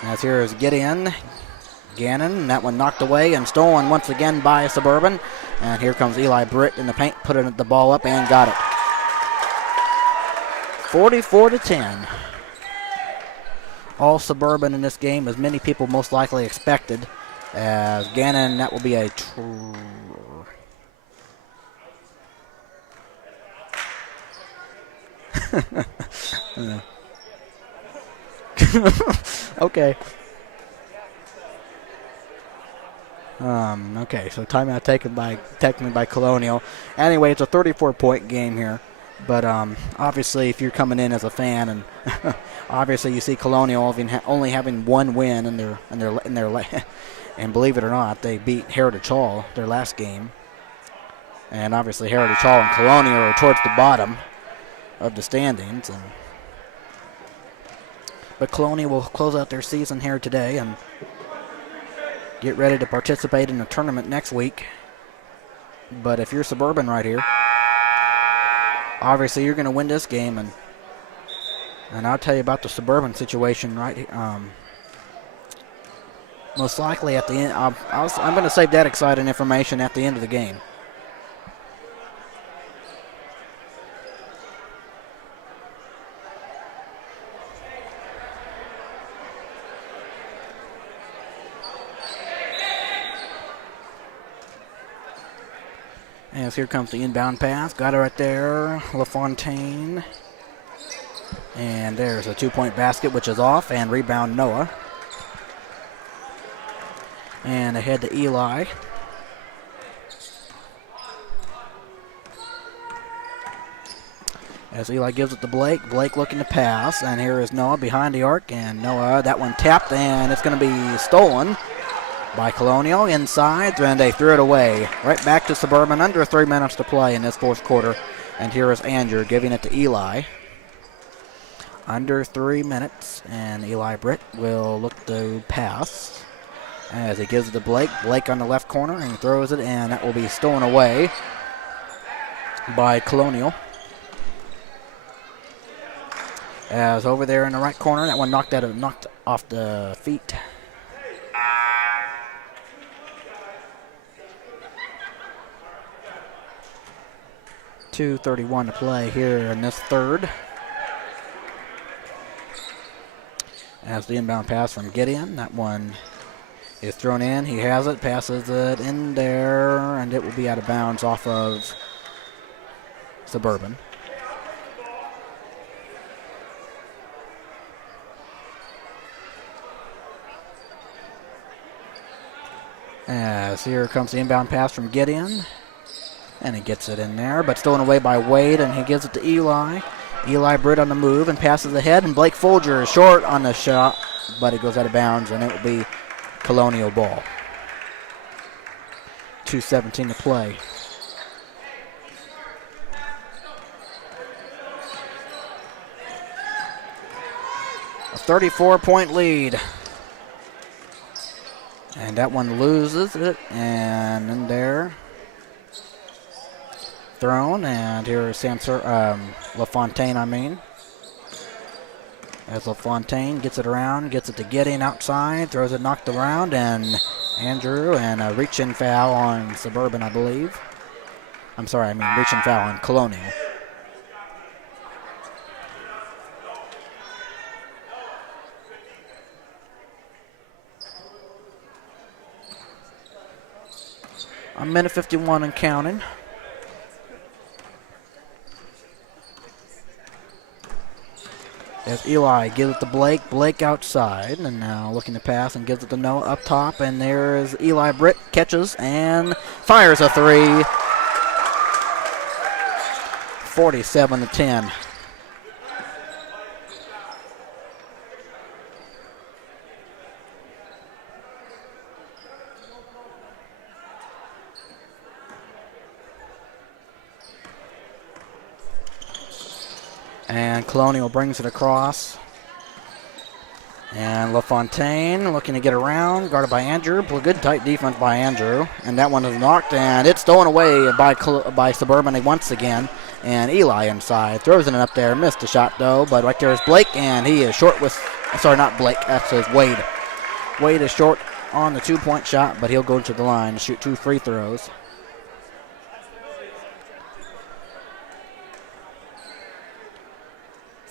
As here is Gideon. Gannon, and that one knocked away and stolen once again by Suburban. And here comes Eli Britt in the paint, putting the ball up and got it. 44-10. All Suburban in this game, as many people most likely expected. As Gannon, that will be a okay. Okay, so timeout taken by Colonial. Anyway, it's a 34-point game here. But obviously, if you're coming in as a fan, and obviously you see Colonial only having one win in their and believe it or not, they beat Heritage Hall their last game. And obviously, Heritage Hall and Colonial are towards the bottom of the standings, and But Colonial will close out their season here today and get ready to participate in the tournament next week. But if you're Suburban right here, obviously you're going to win this game, and I'll tell you about the Suburban situation right here. Most likely at the end, I'm going to save that exciting information at the end of the game. As here comes the inbound pass. Got it right there. LaFontaine. And there's a two-point basket, which is off, and rebound Noah. And ahead to Eli. As Eli gives it to Blake. Blake looking to pass, and here is Noah behind the arc, and Noah, that one tapped, and it's going to be stolen by Colonial inside, and they threw it away. Right back to Suburban, under 3 minutes to play in this fourth quarter. And here is Andrew giving it to Eli. Under 3 minutes, and Eli Britt will look to pass as he gives it to Blake. Blake on the left corner, and he throws it, and that will be stolen away by Colonial. As over there in the right corner, that one knocked off the feet. .2:31 to play here in this third. As the inbound pass from Gideon, that one is thrown in. He has it, passes it in there, and it will be out of bounds off of Suburban. As here comes the inbound pass from Gideon. And he gets it in there, but stolen away by Wade, and he gives it to Eli. Eli Britt on the move and passes ahead, and Blake Folger is short on the shot, but it goes out of bounds, and it will be Colonial ball. 2:17 to play. A 34-point lead. And that one loses it, and in there. Thrown, and here is LaFontaine, As LaFontaine gets it around, gets it to Gideon outside, throws it knocked around, and Andrew, and a reach-in foul on Suburban, I believe. Reach-in foul on Colonial. A minute 51 and counting. As Eli gives it to Blake. Blake outside, and now looking to pass and gives it to Noah up top. And there is Eli Britt, catches and fires a three. 47-10. And Colonial brings it across. And LaFontaine looking to get around, guarded by Andrew. Good tight defense by Andrew. And that one is knocked, and it's stolen away by Suburban once again. And Eli inside, throws it up there, missed the shot though, but right there is Blake, and he is short with, not Blake, that's Wade. Wade is short on the 2-point shot, but he'll go to the line to shoot 2 free throws.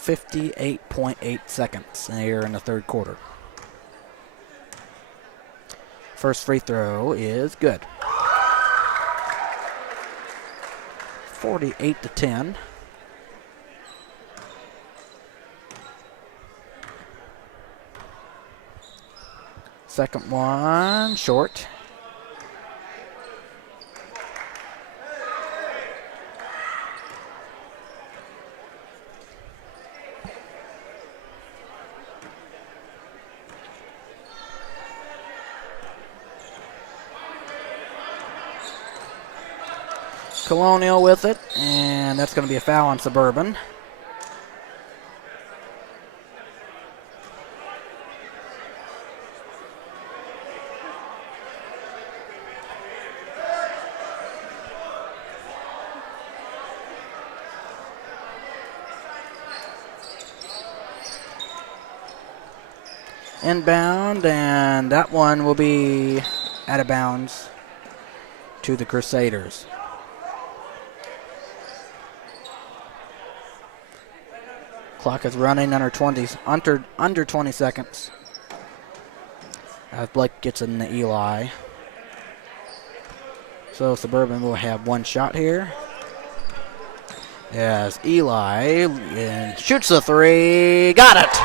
.8 seconds here in the third quarter. First free throw is good. 48-10. Second one, short. Colonial with it, and that's going to be a foul on Suburban. inbound, and that one will be out of bounds to the Crusaders. Clock is running under 20 seconds. As Blake gets in the Eli. So Suburban will have one shot here. As Eli shoots the three. Got it!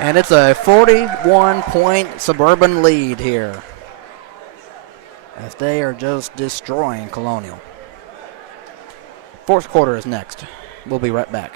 And it's a 41-point Suburban lead here, as they are just destroying Colonial. Fourth quarter is next. We'll be right back.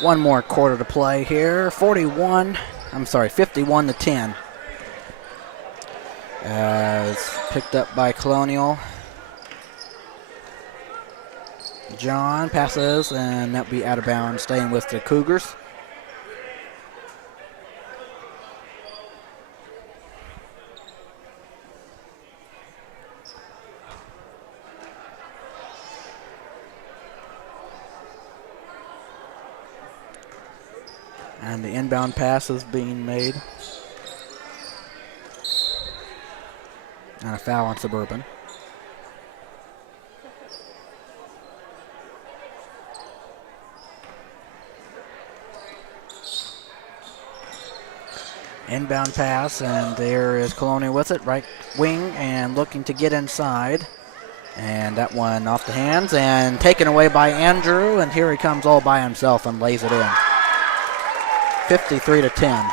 One more quarter to play here. 51 to 10. As picked up by Colonial. John passes, and that'll be out of bounds, staying with the Cougars. And the inbound pass is being made. And a foul on Suburban. Inbound pass, and there is Colonial with it, right wing, and looking to get inside. And that one off the hands and taken away by Andrew, and here he comes all by himself and lays it in. 53 to 10.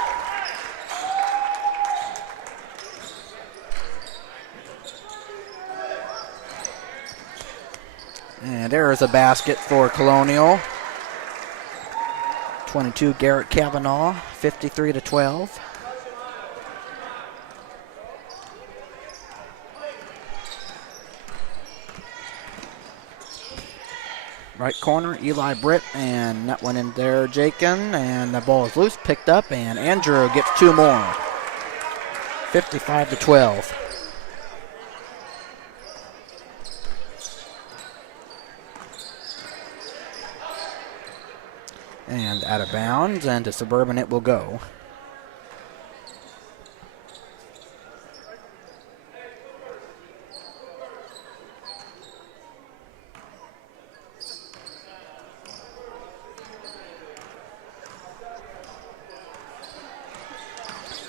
And there is a basket for Colonial. 22 Garrett Kavanaugh, 53 to 12. Right corner, Eli Britt, and that one in there, Jakin, and the ball is loose, picked up, and Andrew gets two more. 55 to 12. And out of bounds, and to Suburban it will go.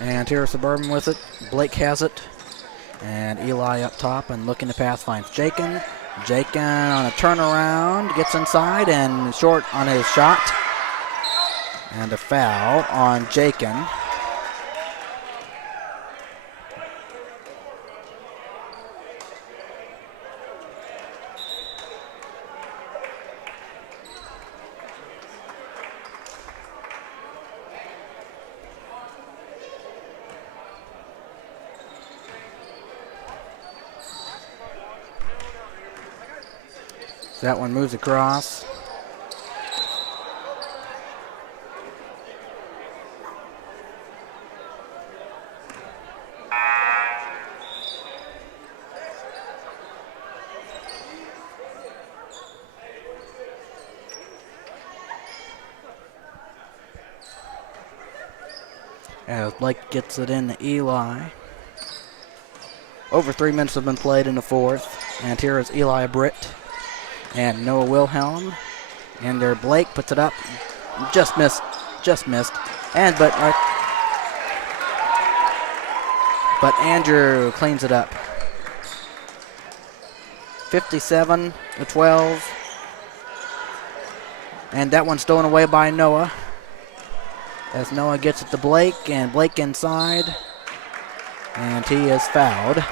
And here Suburban with it. Blake has it. And Eli up top and looking to pass finds Jakin. Jakin on a turnaround, gets inside and short on his shot. And a foul on Jakin. That one moves across. as Blake gets it in to Eli. Over 3 minutes have been played in the fourth. And here is Eli Britt and Noah Wilhelm. And there Blake puts it up. Just missed. But Andrew cleans it up. 57-12. And that one's stolen away by Noah. As Noah gets it to Blake, and Blake inside. And he is fouled.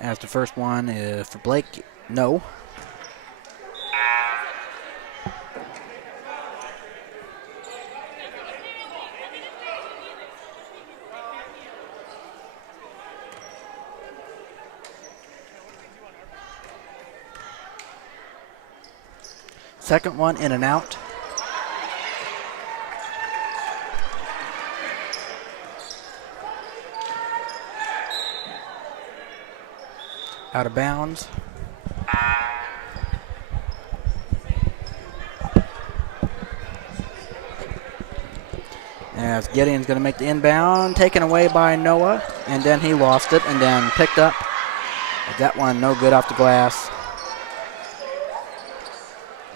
As the first one is for Blake, no. Second one in and out. Out of bounds. As Gideon's going to make the inbound, taken away by Noah, and then he lost it and then picked up. That one no good off the glass.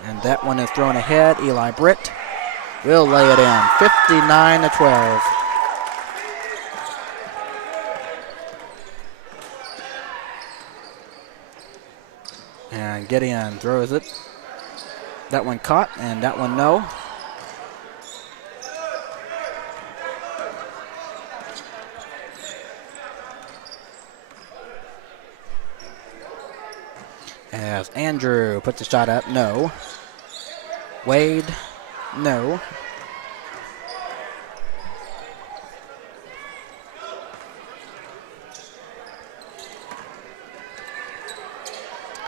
And that one is thrown ahead. Eli Britt will lay it in, 59-12. And Gideon throws it. That one caught, and that one no. As Andrew puts the shot up, no. Wade, no.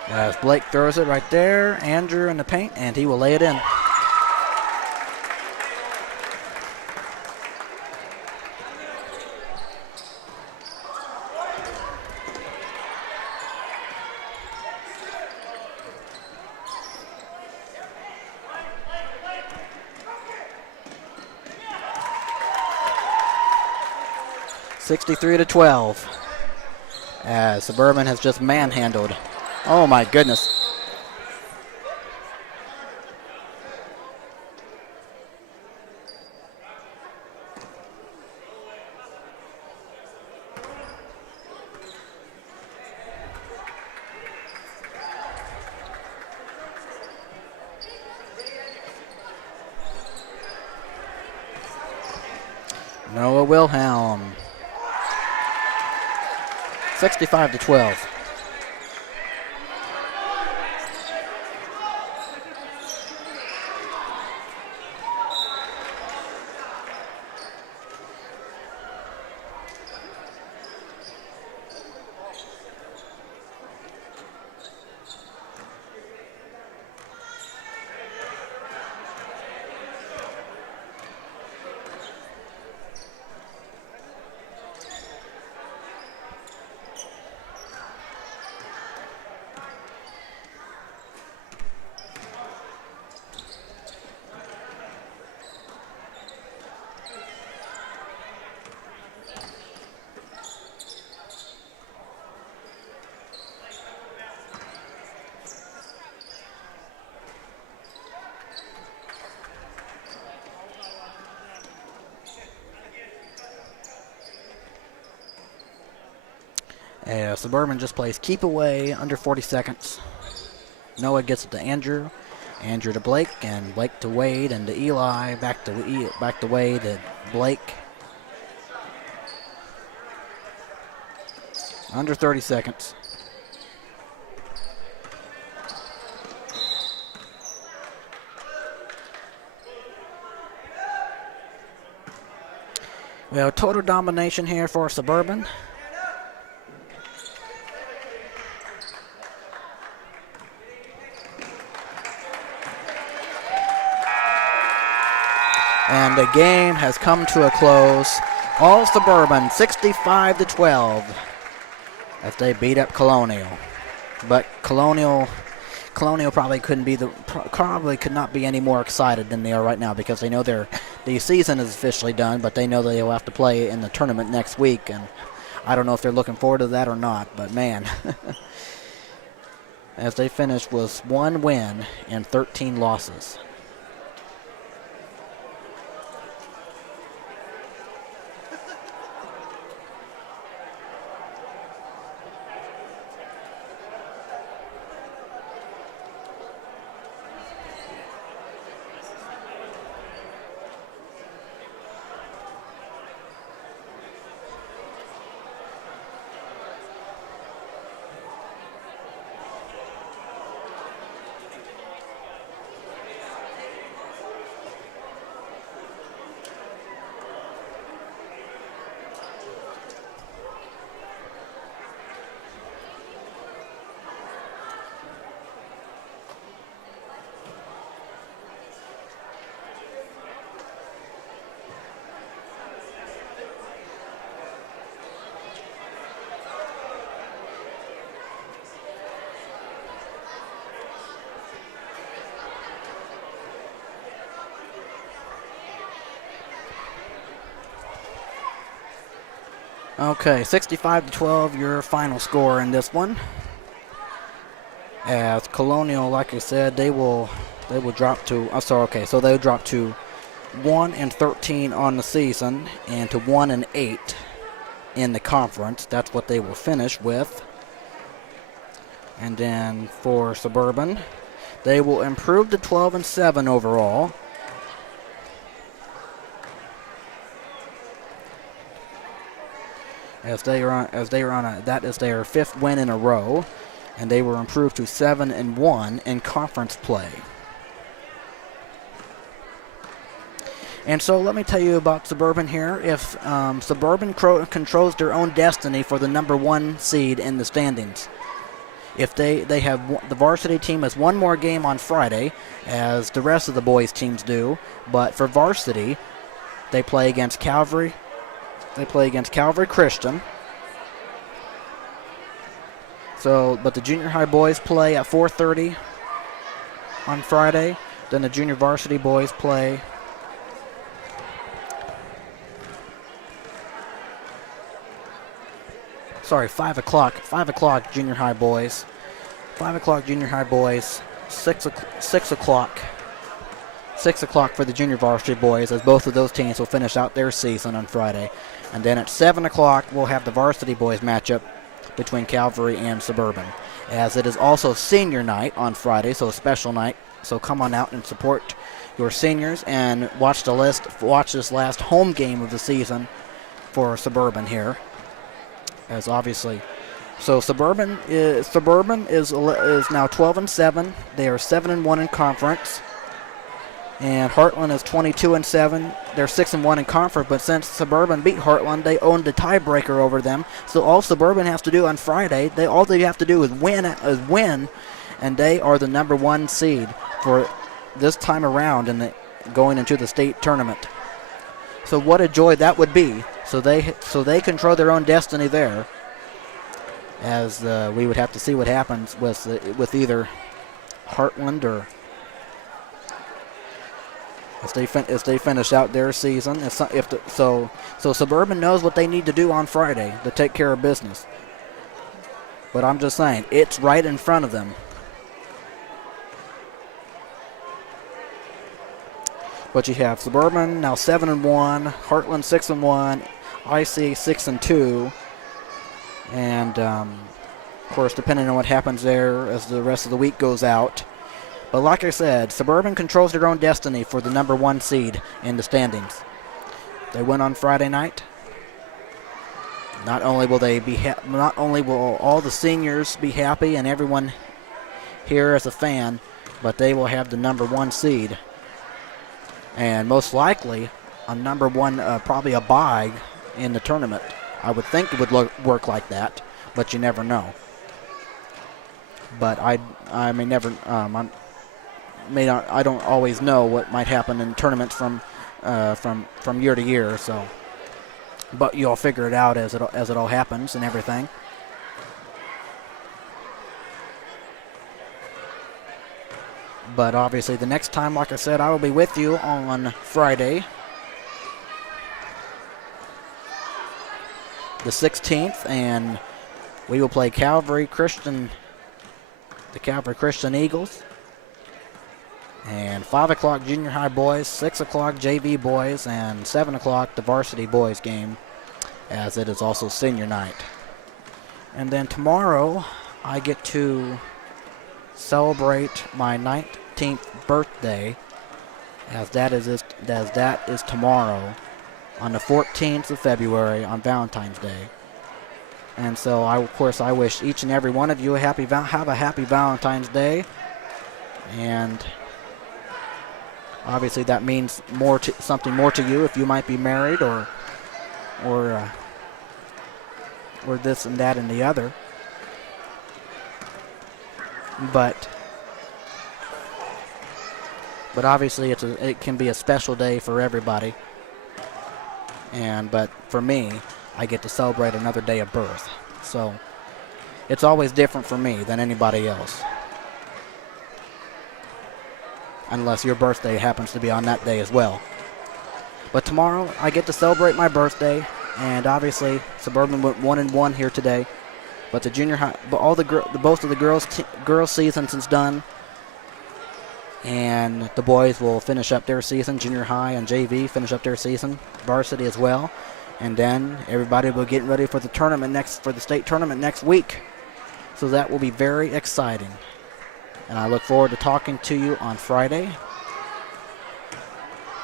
As Blake throws it right there, Andrew in the paint, and he will lay it in. (63-12) as Suburban has just manhandled. Oh my goodness. Noah Wilhelm. 65-12. Suburban just plays keep away, under 40 seconds. Noah gets it to Andrew. Andrew to Blake, and Blake to Wade, and to Eli, back to Wade, to Blake. Under 30 seconds. We have total domination here for Suburban. And the game has come to a close. All Suburban 65-12 as they beat up Colonial. But Colonial probably could not be any more excited than they are right now, because they know the season is officially done, but they know they will have to play in the tournament next week, and I don't know if they're looking forward to that or not, but man. As they finish with 1 win and 13 losses. Okay, 65-12, your final score in this one. As Colonial, like I said, they will drop to. So they'll drop to 1-13 on the season and to 1-8 in the conference. That's what they will finish with. And then for Suburban, they will improve to 12-7 overall. That is their 5th win in a row, and they will improve to 7-1 in conference play. And so let me tell you about Suburban here. If Suburban controls their own destiny for the number 1 seed in the standings. If they have, the varsity team has one more game on Friday, as the rest of the boys teams do. But for varsity, they play against Calvary. They play against Calvary Christian. But the junior high boys play at 4:30 on Friday. Then the junior varsity boys play. Sorry, 5 o'clock. 5 o'clock junior high boys. 5 o'clock junior high boys. 6 o'clock. 6 o'clock for the junior varsity boys, as both of those teams will finish out their season on Friday. And then at 7 o'clock, we'll have the varsity boys matchup between Calvary and Suburban, as it is also senior night on Friday, so a special night. So come on out and support your seniors and watch this last home game of the season for Suburban here. As obviously, so Suburban is now 12-7. They are 7-1 in conference. And Heartland is 22-7. They're 6-1 in conference, but since Suburban beat Heartland, they owned the tiebreaker over them. So all Suburban has to do on Friday, all they have to do is win, and they are the number 1 seed for this time around going into the state tournament. So what a joy that would be. So they control their own destiny there. As we would have to see what happens with either Heartland or. As they finish out their season, so Suburban knows what they need to do on Friday to take care of business. But I'm just saying, it's right in front of them. But you have Suburban now 7-1, Heartland 6-1, IC 6-2, and of course, depending on what happens there as the rest of the week goes out. But like I said, Suburban controls their own destiny for the number 1 seed in the standings. They win on Friday night. Not only will all the seniors be happy and everyone here as a fan, but they will have the number 1 seed. And most likely a number 1, probably a bye in the tournament. I would think it would work like that, but you never know. But I may never. I don't always know what might happen in tournaments from from year to year. So, but you'll figure it out as it all happens and everything. But obviously, the next time, like I said, I will be with you on Friday, the 16th, and we will play the Calvary Christian Eagles. And 5 o'clock junior high boys, 6 o'clock JV boys, and 7 o'clock the varsity boys game, as it is also senior night. And then tomorrow, I get to celebrate my 19th birthday, as that is tomorrow, on the 14th of February, on Valentine's Day. And so, I wish each and every one of you have a happy Valentine's Day. And obviously, that means something more to you if you might be married or this and that and the other. But obviously, it can be a special day for everybody. But for me, I get to celebrate another day of birth. So it's always different for me than anybody else. Unless your birthday happens to be on that day as well. But tomorrow, I get to celebrate my birthday, and obviously, Suburban went 1-1 here today. But the junior high, but most of the girls' season is done, and the boys will finish up their season. Junior high and JV finish up their season, varsity as well, and then everybody will get ready for the state tournament next week. So that will be very exciting. And I look forward to talking to you on Friday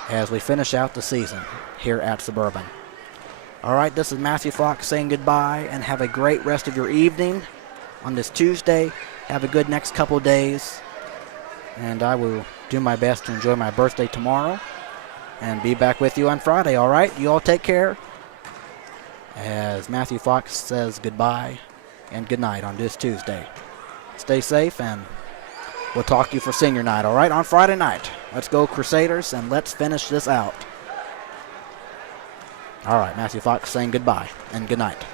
as we finish out the season here at Suburban. All right, this is Matthew Fox saying goodbye, and have a great rest of your evening on this Tuesday. Have a good next couple days, and I will do my best to enjoy my birthday tomorrow and be back with you on Friday. All right, you all take care. As Matthew Fox says goodbye and good night on this Tuesday. Stay safe, and we'll talk to you for senior night, all right, on Friday night. Let's go Crusaders, and let's finish this out. All right, Matthew Fox saying goodbye and good night.